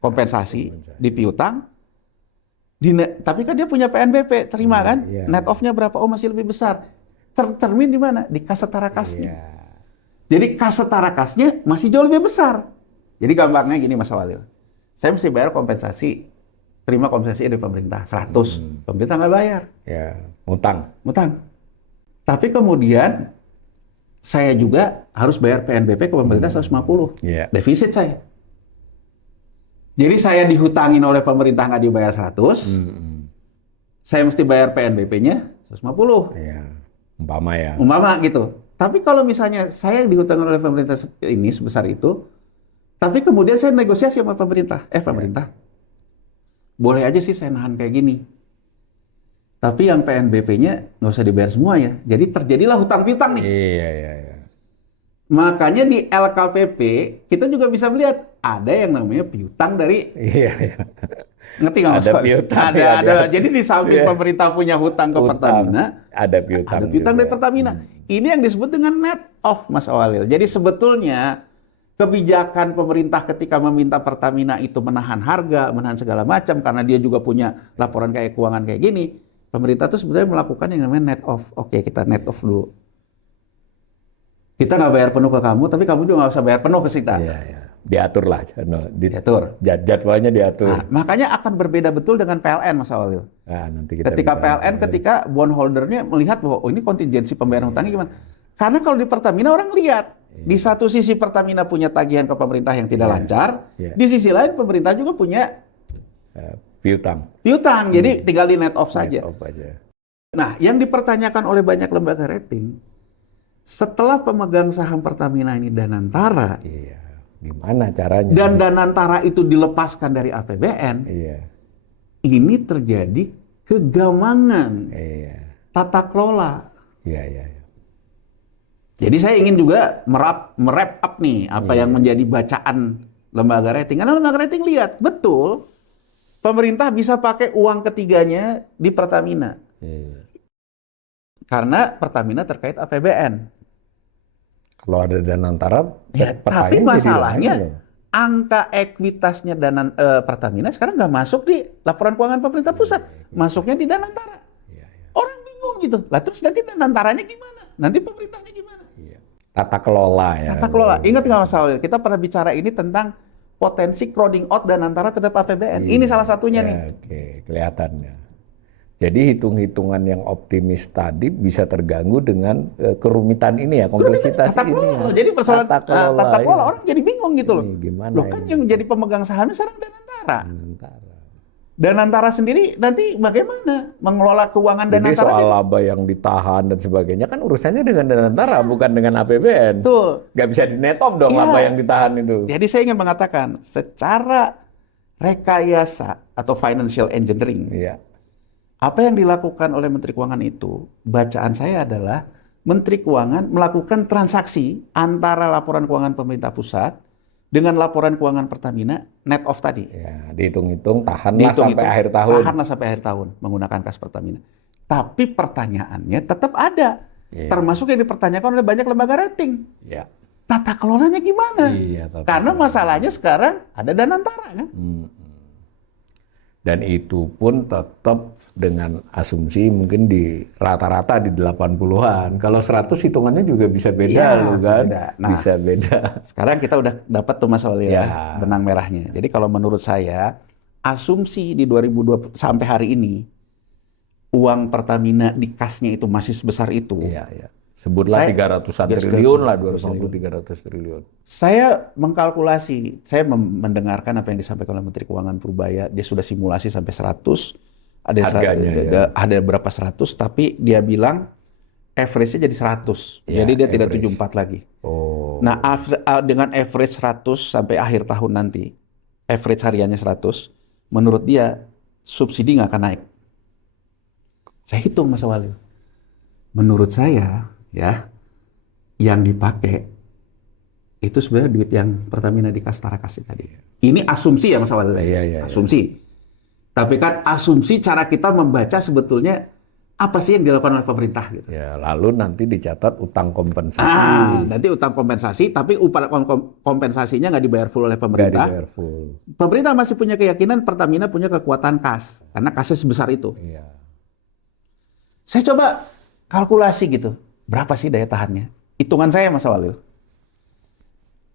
kompensasi di piutang, tapi kan dia punya PNBP, terima kan? Net off-nya berapa? Oh masih lebih besar. Tercermin di mana? Di kas setara kasnya. Jadi kas setara kasnya masih jauh lebih besar. Jadi gampangnya gini Mas Walil. Saya mesti bayar kompensasi, terima kompensasi dari pemerintah 100. Pemerintah nggak bayar. Ya, ngutang. Tapi kemudian saya juga harus bayar PNBP ke pemerintah 150. Defisit saya. Jadi saya dihutangin oleh pemerintah nggak dibayar 100. Saya mesti bayar PNBP-nya 150. Umpama gitu. Tapi kalau misalnya saya dihutangkan oleh pemerintah ini sebesar itu, tapi kemudian saya negosiasi sama pemerintah. Pemerintah, boleh aja sih saya nahan kayak gini. Tapi yang PNBP-nya nggak usah dibayar semua ya. Jadi terjadilah hutang piutang nih. Makanya di LKPP kita juga bisa melihat ada yang namanya piutang dari ngerti nggak Mas? Ada piutang. Ada. Jadi di samping pemerintah punya hutang ke Pertamina, ada piutang. Ada piutang dari Pertamina. Ini yang disebut dengan net off Mas Walil. Jadi sebetulnya kebijakan pemerintah ketika meminta Pertamina itu menahan harga, menahan segala macam karena dia juga punya laporan kayak keuangan kayak gini. Pemerintah itu sebetulnya melakukan yang namanya net off. Oke, kita net off dulu. Kita nggak bayar penuh ke kamu, tapi kamu juga nggak usah bayar penuh ke kita. Diatur lah. Diatur. Jadwalnya diatur. Makanya akan berbeda betul dengan PLN, Mas Awalil. Nanti kita ketika PLN, ketika bondholdernya melihat bahwa ini kontingensi pembayaran hutangnya gimana. Karena kalau di Pertamina orang lihat, di satu sisi Pertamina punya tagihan ke pemerintah yang tidak lancar, di sisi lain pemerintah juga punya piutang. Jadi tinggal di net off saja. Net off aja. Nah, yang dipertanyakan oleh banyak lembaga rating, setelah pemegang saham Pertamina ini Danantara, gimana caranya? Dan Danantara itu dilepaskan dari APBN, ini terjadi kegamangan tata kelola. Jadi saya ingin juga merap up nih apa yang menjadi bacaan lembaga rating. Karena lembaga rating lihat, betul, pemerintah bisa pakai uang ketiganya di Pertamina. Iya. Karena Pertamina terkait APBN. Kalau ada Danantara, Ya, tapi pertanyaan jadi masalahnya lain loh. angka ekuitasnya Pertamina sekarang nggak masuk di laporan keuangan pemerintah pusat, masuknya di Danantara. Iya, iya. Orang bingung gitu. Lah terus nanti Danantaranya gimana? Nanti pemerintahnya gimana? Iya. Tata kelola ya. Tata kelola. Ingat nggak Mas Awil? Kita pernah bicara ini tentang potensi crowding out Danantara terhadap APBN. Ini salah satunya Ya, nih. oke, kelihatannya. Jadi hitung-hitungan yang optimis tadi bisa terganggu dengan kerumitan ini ya, kompleksitas Tata ini kelola. ya. Loh. Jadi persoalan Tata kelola, tata kelola iya. orang jadi bingung gitu loh. Ini gimana Loh kan ini? yang jadi pemegang sahamnya sekarang Danantara. Danantara. Danantara sendiri nanti bagaimana mengelola keuangan Jadi Danantara? soal laba yang ditahan dan sebagainya kan urusannya dengan Danantara, bukan dengan APBN. Betul. Nggak bisa di net off dong Iya. laba yang ditahan itu. Jadi saya ingin mengatakan secara rekayasa atau financial engineering, Iya. apa yang dilakukan oleh Menteri Keuangan itu, bacaan saya adalah Menteri Keuangan melakukan transaksi antara laporan keuangan pemerintah pusat dengan laporan keuangan Pertamina net off tadi. Ya, dihitung-hitung tahanlah Dihitung-hitung, sampai akhir tahun. tahanlah sampai akhir tahun menggunakan kas Pertamina. Tapi pertanyaannya tetap ada. Iya. Termasuk yang dipertanyakan oleh banyak lembaga rating. Ya. Tata kelolanya gimana? Iya, tata Karena kelola. masalahnya sekarang ada Danantara kan? Dan itu pun tetap dengan asumsi mungkin di rata-rata di 80-an. Kalau 100 hitungannya juga bisa beda Iya, loh bisa kan. beda. Nah, bisa beda. Sekarang kita udah dapat tuh Mas Walil Ya. benang merahnya. Jadi kalau menurut saya asumsi di 2020 sampai hari ini uang Pertamina di kasnya itu masih sebesar itu. Iya, iya. Sebutlah Saya- 300-an Ya, triliun lah, 300 250-300 triliun. Saya mengkalkulasi, saya mendengarkan apa yang disampaikan oleh Menteri Keuangan Purbaya, dia sudah simulasi sampai 100, Harganya, ya. ada berapa 100, tapi dia bilang average-nya jadi 100. Ya, Jadi dia tidak average. 74 lagi. Oh. Nah, dengan average 100 sampai akhir tahun nanti, average hariannya 100, menurut dia subsidi nggak akan naik. Saya hitung Mas Walil. Menurut saya, ya, yang dipakai itu sebenarnya duit yang Pertamina di Kastara kasih tadi. Ini asumsi ya Mas Walil. Iya, iya, Asumsi. Tapi kan asumsi cara kita membaca sebetulnya apa sih yang dilakukan oleh pemerintah gitu. Ya, lalu nanti dicatat utang kompensasi. Nanti utang kompensasi, tapi kompensasinya nggak dibayar full oleh Nggak pemerintah. dibayar full. Pemerintah masih punya keyakinan Pertamina punya kekuatan kas, karena kasnya sebesar itu. Iya. Saya coba kalkulasi gitu, berapa sih daya tahannya? Hitungan saya Mas Walil.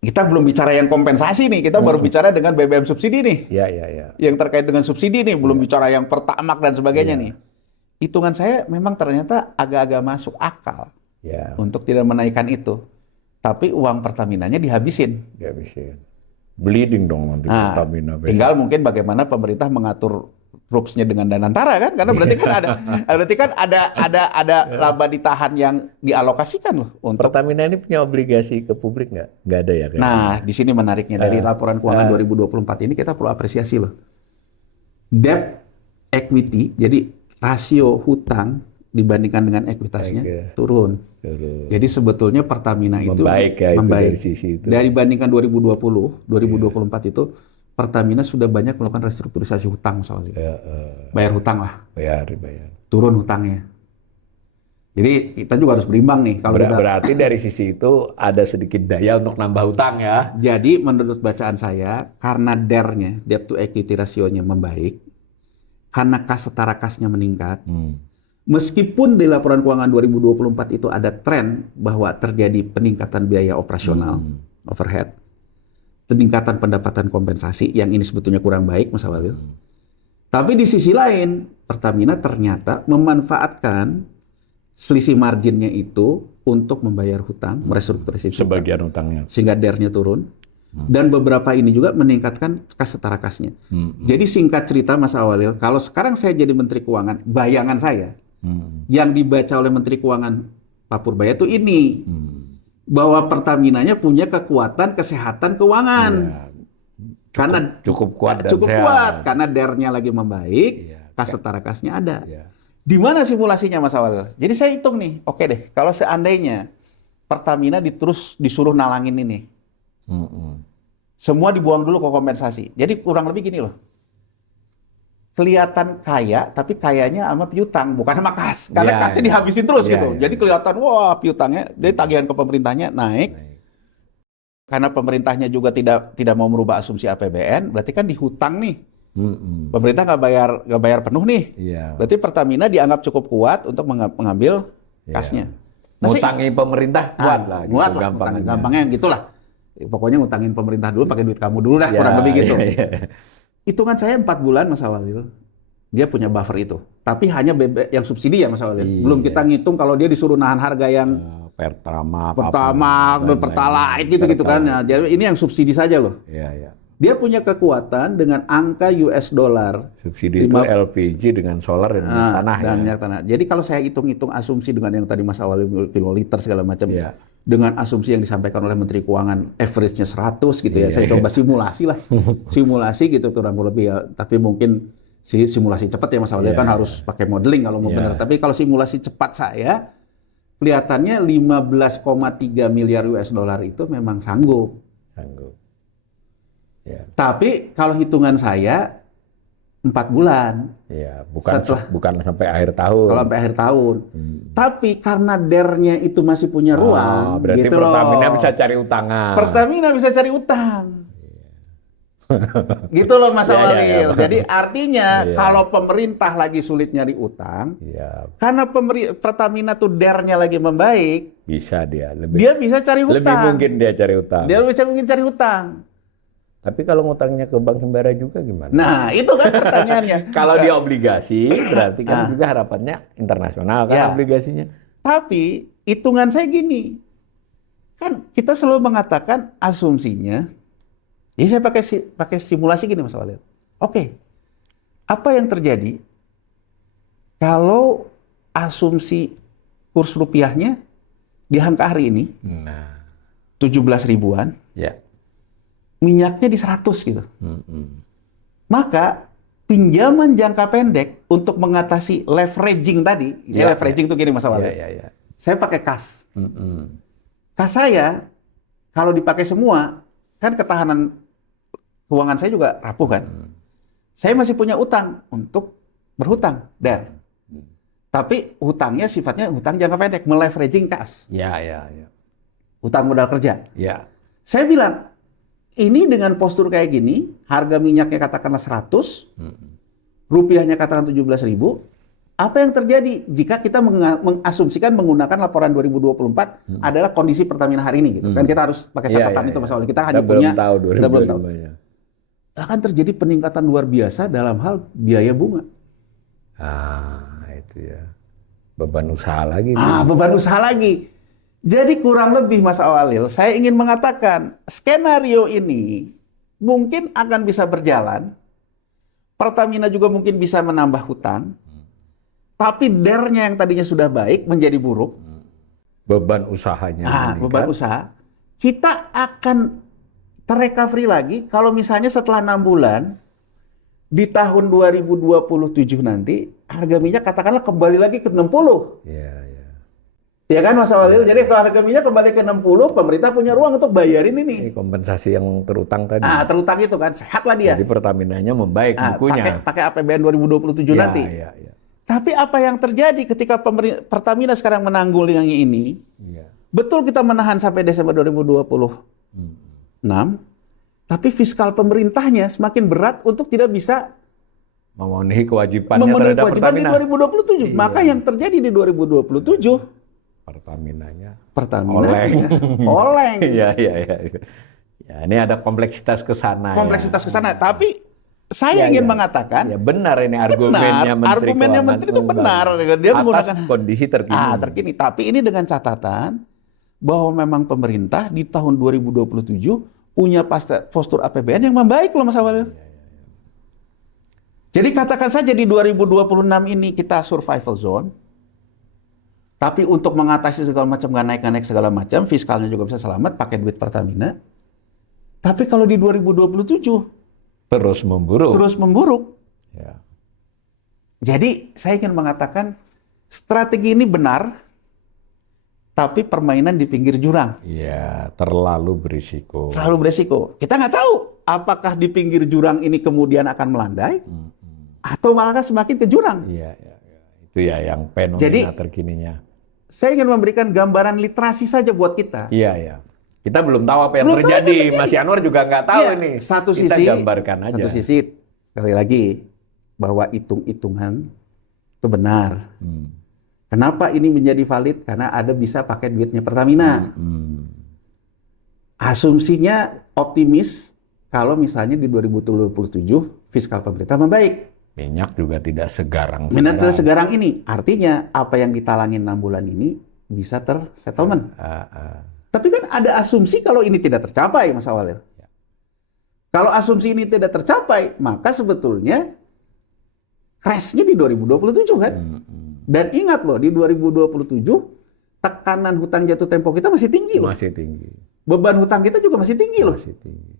Kita belum bicara yang kompensasi nih, kita baru bicara dengan BBM subsidi nih. Iya, iya, iya. Yang terkait dengan subsidi nih, belum bicara yang Pertamak dan sebagainya nih. Hitungan saya memang ternyata agak-agak masuk akal Ya, untuk tidak menaikkan itu. Tapi uang Pertaminanya dihabisin. dihabisin. Bleeding dong nanti Nah, Pertamina besok. tinggal mungkin bagaimana pemerintah mengatur rules-nya dengan Danantara kan, karena berarti kan ada laba ditahan yang dialokasikan loh untuk. Pertamina ini punya obligasi ke publik nggak? Nggak ada ya? Kayaknya? Nah, di sini menariknya dari laporan keuangan 2024 ini kita perlu apresiasi loh. Debt equity, jadi rasio hutang dibandingkan dengan ekuitasnya Oke. turun. Terus. Jadi sebetulnya Pertamina itu Membaik ya, itu membaik. dari sisi itu. Dari bandingkan 2020, 2024 itu Pertamina sudah banyak melakukan restrukturisasi hutang soalnya. Ya, Bayar hutang lah, bayar. turun hutangnya. Jadi kita juga harus berimbang nih kalau kita. Berarti dari sisi itu ada sedikit daya untuk nambah hutang ya. Jadi menurut bacaan saya, karena DER-nya, debt to equity ratio-nya membaik, karena kas setara kasnya meningkat, meskipun di laporan keuangan 2024 itu ada tren bahwa terjadi peningkatan biaya operasional, overhead, peningkatan pendapatan kompensasi, yang ini sebetulnya kurang baik, Mas Awalil. Tapi di sisi lain, Pertamina ternyata memanfaatkan selisih marginnya itu untuk membayar hutang, merestrukturisasi hutang, Sebagian hutangnya. sehingga DER-nya turun. Dan beberapa ini juga meningkatkan kas setara kasnya. Jadi singkat cerita Mas Awalil, kalau sekarang saya jadi Menteri Keuangan, bayangan saya, yang dibaca oleh Menteri Keuangan Pak Purbaya itu ini, bahwa Pertaminanya punya kekuatan kesehatan keuangan. Ya, Karena cukup kuat dan cukup sehat. kuat, karena DER-nya lagi membaik, Iya. kas setara kasnya ada. Iya. Di mana simulasinya Mas Awalil? Jadi saya hitung nih, oke deh, kalau seandainya Pertamina terus disuruh nalangin ini, semua dibuang dulu ke kompensasi. Jadi kurang lebih gini loh. kelihatan kaya, tapi kayanya sama piutang, bukan sama kas. Karena Iya, kasnya iya. dihabisin terus Iya, gitu. iya. Jadi kelihatan, wah piutangnya, jadi tagihan ke pemerintahnya naik. Karena pemerintahnya juga tidak mau merubah asumsi APBN, berarti kan dihutang nih. Pemerintah nggak bayar penuh nih. Iya. Berarti Pertamina dianggap cukup kuat untuk mengambil kasnya. Nah, Ngutangi pemerintah kuat lah, gitu, kuat lah, gampangnya. gampangnya gitulah. Pokoknya ngutangin pemerintah dulu, pakai duit kamu dulu dah, kurang lebih gitu. Iya. Hitungan saya 4 bulan Mas Awalil, dia punya buffer itu. Tapi hanya yang subsidi ya Mas Awalil. Iya. Belum kita ngitung kalau dia disuruh nahan harga yang Pertamax, Pertalite gitu-gitu kan. Nah, jadi ini yang subsidi saja loh. Iya, iya. Dia punya kekuatan dengan angka US dollar. Subsidi itu LPG dengan solar dan minyak tanah Dan ya. minyak tanah. Jadi kalau saya hitung-hitung asumsi dengan yang tadi Mas Awalil kiloliter segala macam, Iya. dengan asumsi yang disampaikan oleh Menteri Keuangan average-nya 100 gitu ya. Saya coba simulasi lah. Simulasi gitu kurang lebih ya. Tapi mungkin simulasi cepat ya Mas Awalil, kan harus pakai modeling kalau mau benar. Tapi kalau simulasi cepat saya, kelihatannya 15,3 miliar US dollar itu memang sanggup. Sanggup. Ya. Tapi kalau hitungan saya 4 bulan. Iya, bukan sampai akhir tahun. Kalau sampai akhir tahun. Tapi karena dernya itu masih punya ruang, berarti gitu Pertamina loh. bisa cari utangan. Pertamina bisa cari utang. Gitu loh Mas Iya, Awalil. iya. Jadi artinya Iya. kalau pemerintah lagi sulit nyari utang, Iya, karena Pertamina tuh dernya lagi membaik, bisa dia dia bisa cari lebih utang. mungkin dia cari utang. Dia bisa mungkin cari utang. Tapi kalau ngutangnya ke Bank Himbara juga gimana? Nah, itu kan pertanyaannya. Kalau dia obligasi, berarti kan juga harapannya internasional kan Ya. obligasinya. Tapi hitungan saya gini, kan kita selalu mengatakan asumsinya, ya saya pakai simulasi gini Mas Walid. Oke, apa yang terjadi kalau asumsi kurs rupiahnya di angka hari ini Nah, 17 ribuan, ya. minyaknya di 100 gitu. Maka pinjaman jangka pendek untuk mengatasi leveraging tadi, Ya, leveraging itu gini Mas Walid. Ya. Saya pakai kas. Kas saya kalau dipakai semua, kan ketahanan keuangan saya juga rapuh kan. Saya masih punya utang untuk berhutang, Tapi hutangnya sifatnya hutang jangka pendek, meleveraging kas. Ya. Hutang modal kerja. Ya. Saya bilang, ini dengan postur kayak gini, harga minyaknya katakanlah 100, rupiahnya katakan 17 ribu, apa yang terjadi jika kita mengasumsikan menggunakan laporan 2024 adalah kondisi Pertamina hari ini gitu. Kan kita harus pakai catatan itu Mas Wali. Kita hanya punya kita belum tahu. akan terjadi peningkatan luar biasa dalam hal biaya bunga. Itu ya. Beban usaha lagi. Beban usaha lagi. Jadi kurang lebih Mas Awalil, saya ingin mengatakan skenario ini mungkin akan bisa berjalan. Pertamina juga mungkin bisa menambah hutang. Tapi dernya yang tadinya sudah baik menjadi buruk. Beban usahanya. Beban usaha. Kita akan terrecovery lagi kalau misalnya setelah 6 bulan di tahun 2027 nanti harga minyak katakanlah kembali lagi ke 60. Iya. Ya kan Mas Awalil? Jadi kalau harga minyak kembali ke 60, pemerintah punya ruang untuk bayarin ini. Ini kompensasi yang terutang tadi. Terutang itu kan, sehatlah dia. Jadi Pertaminanya membaik bukunya. Pakai APBN 2027 nanti. Iya. Tapi apa yang terjadi ketika Pertamina sekarang menanggulangi ini? Iya. Betul kita menahan sampai Desember 2026, tapi fiskal pemerintahnya semakin berat untuk tidak bisa Memenuhi kewajibannya terhadap kewajiban Pertamina. di 2027. Maka yang terjadi di 2027, Pertamina oleng. Iya. Ya, ini ada kompleksitas ke sana. Kompleksitas ke sana. Tapi saya ingin mengatakan, ya benar ini argumennya Menteri itu benar. Dia menggunakan kondisi terkini. Tapi ini dengan catatan bahwa memang pemerintah di tahun 2027 punya postur APBN yang membaik loh Mas Awalil. Jadi katakan saja di 2026 ini kita survival zone. Tapi untuk mengatasi segala macam, nggak naik segala macam, fiskalnya juga bisa selamat pakai duit Pertamina. Tapi kalau di 2027 terus memburuk. Ya. Jadi saya ingin mengatakan strategi ini benar, tapi permainan di pinggir jurang. Iya, terlalu berisiko. Kita nggak tahu apakah di pinggir jurang ini kemudian akan melandai, atau malah semakin ke jurang. Iya, iya, iya. Itu ya yang fenomena Jadi, terkininya. Saya ingin memberikan gambaran literasi saja buat kita. Iya, iya. Kita belum tahu apa yang Belum tahu apa terjadi. yang terjadi. Mas Yanwar juga nggak tahu Iya, ini. satu Kita sisi, gambarkan aja. satu sisi, sekali lagi, bahwa hitung-hitungan itu benar. Kenapa ini menjadi valid? Karena ada bisa pakai duitnya Pertamina. Asumsinya optimis kalau misalnya di 2027 fiskal pemerintah membaik. Minyak juga tidak segarang Minat sekarang. segarang ini, artinya apa yang ditalangin 6 bulan ini bisa tersettlement. Tapi kan ada asumsi kalau ini tidak tercapai, Mas Awalil. Kalau asumsi ini tidak tercapai, maka sebetulnya crash-nya di 2027 kan. Dan ingat loh, di 2027 tekanan hutang jatuh tempo kita masih tinggi loh. Masih tinggi. Beban hutang kita juga masih tinggi loh. Masih tinggi.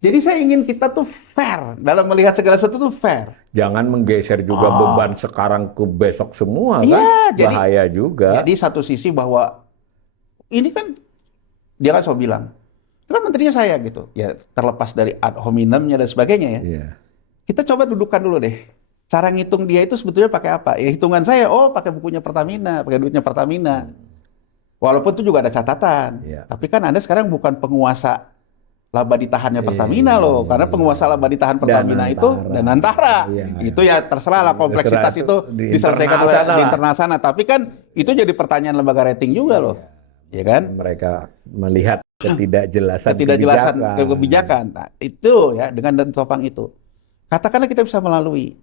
Jadi saya ingin kita tuh fair dalam melihat segala sesuatu tuh fair. Jangan menggeser juga beban sekarang ke besok semua Iya, kan. jadi- Bahaya juga. Jadi satu sisi bahwa ini kan dia kan selalu bilang, kan menterinya saya gitu. Ya terlepas dari ad hominemnya dan sebagainya ya. Iya. Kita coba dudukkan dulu deh. Cara ngitung dia itu sebetulnya pakai apa? Ya hitungan saya, pakai bukunya Pertamina, pakai duitnya Pertamina. Walaupun itu juga ada catatan. Iya. Tapi kan Anda sekarang bukan penguasa laba ditahannya Pertamina loh. Karena penguasa laba ditahan Pertamina itu Danantara. Iya. Itu ya terserah lah kompleksitas Terserah itu di diselesaikan internal oleh sana di lah. internal sana. Tapi kan itu jadi pertanyaan lembaga rating juga loh. Ya kan? Mereka melihat ketidakjelasan Kebijakan. Nah, itu ya dengan dan topang itu. Katakanlah kita bisa melalui.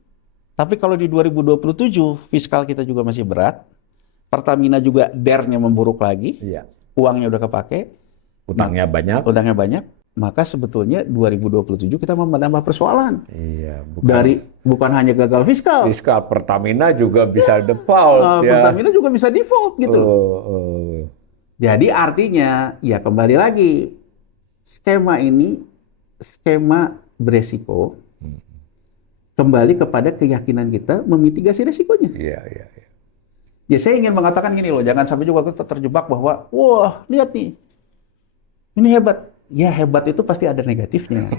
Tapi kalau di 2027 fiskal kita juga masih berat, Pertamina juga DER-nya memburuk lagi, Iya. uangnya udah kepake, Utangnya banyak. banyak, maka sebetulnya 2027 kita mau menambah persoalan. Iya. Bukan hanya gagal fiskal, Fiskal Pertamina juga bisa default ya. Pertamina juga bisa default gitu loh. Jadi artinya, ya kembali lagi, skema ini skema beresiko, kembali kepada keyakinan kita memitigasi resikonya. Iya, iya, iya. Ya saya ingin mengatakan gini loh, jangan sampai juga kita terjebak bahwa, wah lihat nih, ini hebat. Ya hebat itu pasti ada negatifnya.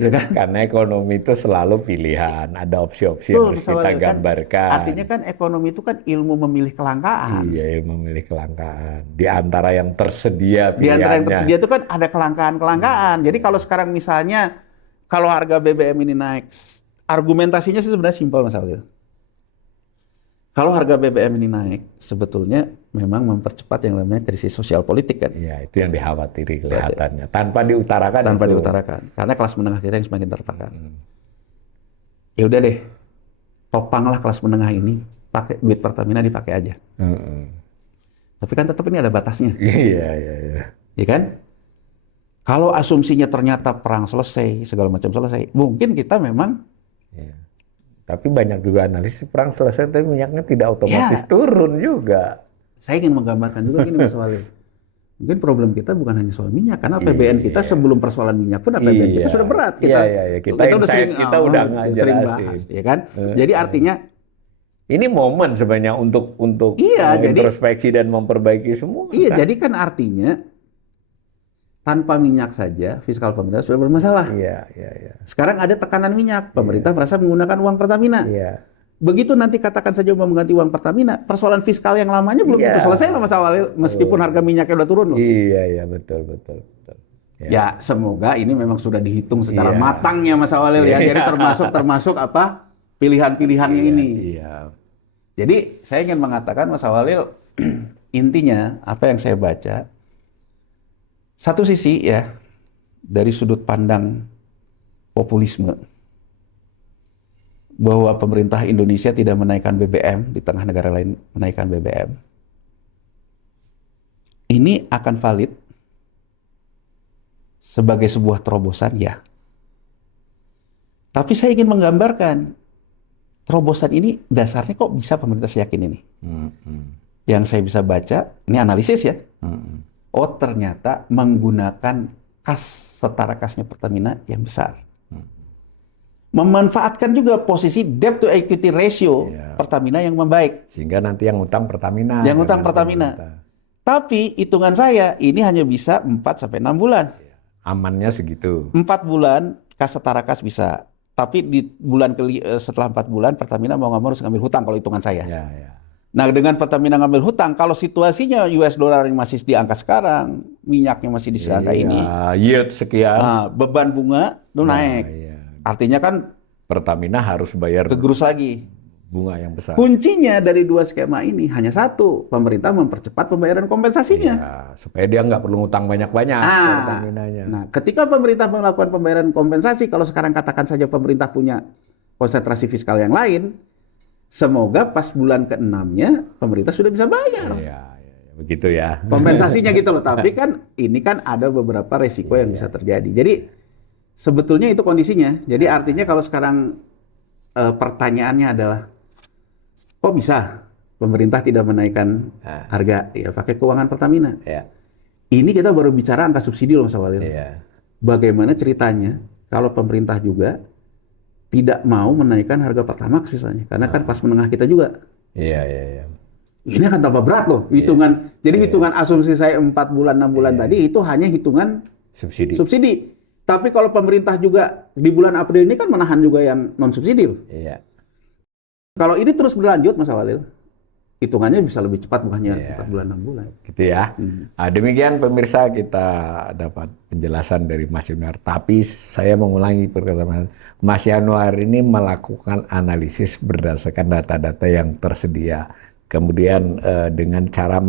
Ya kan? Karena ekonomi itu selalu pilihan, ada opsi-opsi yang harus kita gambarkan. Artinya kan ekonomi itu kan ilmu memilih kelangkaan. Iya, ilmu memilih kelangkaan. Di antara yang tersedia Di pilihannya. antara yang tersedia itu kan ada kelangkaan-kelangkaan. Jadi kalau sekarang misalnya, kalau harga BBM ini naik, argumentasinya sih sebenarnya simpel Mas Alil. Kalau harga BBM ini naik, sebetulnya memang mempercepat yang namanya krisis sosial politik kan. Iya, itu yang dikhawatiri kelihatannya. Tanpa diutarakan. Karena kelas menengah kita yang semakin tertekan. Ya udah deh, topanglah kelas menengah ini, pakai duit Pertamina dipakai aja. Tapi kan tetap ini ada batasnya. Iya, iya, iya. Ya kan? Kalau asumsinya ternyata perang selesai, segala macam selesai, mungkin kita memang. Iya. Tapi banyak juga analisis perang selesai, tapi minyaknya tidak otomatis turun juga. Saya ingin menggambarkan juga gini Mas Walid. Mungkin problem kita bukan hanya soal minyak, karena APBN kita sebelum persoalan minyak pun APBN kita sudah berat. Kita udah sering bahas, ya kan? Jadi artinya ini momen sebenarnya untuk introspeksi dan memperbaiki semua. Iya, kan? Jadi kan artinya tanpa minyak saja fiskal pemerintah sudah bermasalah. Iya, iya, iya. Sekarang ada tekanan minyak, pemerintah merasa menggunakan uang Pertamina. Iya. Begitu nanti katakan saja mau mengganti uang Pertamina, persoalan fiskal yang lamanya belum tentu selesai loh Mas Awalil, meskipun harga minyaknya udah turun loh. Iya, iya, betul. Ya, semoga ini memang sudah dihitung secara matangnya Mas Awalil ya. Jadi termasuk apa pilihan-pilihannya ini. Iya. Jadi saya ingin mengatakan Mas Awalil, intinya apa yang saya baca, satu sisi ya dari sudut pandang populisme, bahwa pemerintah Indonesia tidak menaikkan BBM di tengah negara lain menaikkan BBM. Ini akan valid sebagai sebuah terobosan ya. Tapi saya ingin menggambarkan terobosan ini dasarnya kok bisa pemerintah yakin ini. Yang saya bisa baca, ini analisis ya. Oh ternyata menggunakan kas setara kasnya Pertamina yang besar. Memanfaatkan juga posisi debt to equity ratio Pertamina yang membaik. Sehingga nanti yang utang Pertamina. Yang utang Pertamina. Tapi hitungan saya ini hanya bisa 4 sampai 6 bulan. Amannya segitu. 4 bulan kas setara kas bisa Tapi setelah 4 bulan Pertamina mau nggak mau harus ngambil hutang kalau hitungan saya. Ya, ya. Nah, dengan Pertamina ngambil hutang, kalau situasinya US dollar masih di angka sekarang, minyaknya masih di angka ini, yield sekian, beban bunga itu naik. Iya. Artinya kan Pertamina harus bayar kegerus lagi. bunga yang besar. Kuncinya dari 2 skema ini hanya satu, pemerintah mempercepat pembayaran kompensasinya. Ya, supaya dia nggak perlu ngutang banyak-banyak Pertaminanya. Nah, ketika pemerintah melakukan pembayaran kompensasi, kalau sekarang katakan saja pemerintah punya konsentrasi fiskal yang lain, semoga pas bulan ke-6-nya pemerintah sudah bisa bayar. Iya, begitu ya. Kompensasinya gitu loh. Tapi kan ini kan ada beberapa resiko yang bisa terjadi. Jadi sebetulnya itu kondisinya. Jadi artinya kalau sekarang pertanyaannya adalah, kok bisa pemerintah tidak menaikkan harga? Ya pakai keuangan Pertamina. Ya. Ini kita baru bicara angka subsidi loh Mas Walil. Iya. Bagaimana ceritanya kalau pemerintah juga tidak mau menaikkan harga Pertamax misalnya, karena kan kelas menengah kita juga. Iya. Ini akan tambah berat loh hitungan. Jadi hitungan asumsi saya 4 bulan 6 bulan tadi itu hanya hitungan subsidi. Tapi kalau pemerintah juga di bulan April ini kan menahan juga yang non subsidi loh. Iya. Kalau ini terus berlanjut Mas Walil, hitungannya bisa lebih cepat bukannya 4 bulan 6 bulan. Gitu ya. Nah, demikian pemirsa, kita dapat penjelasan dari Mas Yanuar. Tapi saya mengulangi perkataan Mas Yanuar ini melakukan analisis berdasarkan data-data yang tersedia. Kemudian dengan cara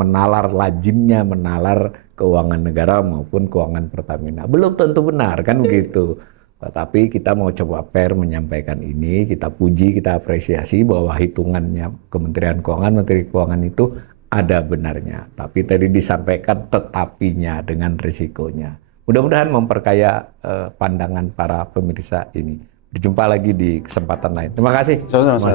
lazimnya menalar keuangan negara maupun keuangan Pertamina. Belum tentu benar kan begitu. Tapi kita mau coba fair menyampaikan ini, kita puji, kita apresiasi bahwa hitungannya Kementerian Keuangan, Menteri Keuangan itu ada benarnya. Tapi tadi disampaikan tetapinya dengan risikonya. Mudah-mudahan memperkaya pandangan para pemirsa ini. Berjumpa lagi di kesempatan lain. Terima kasih. Sama-sama.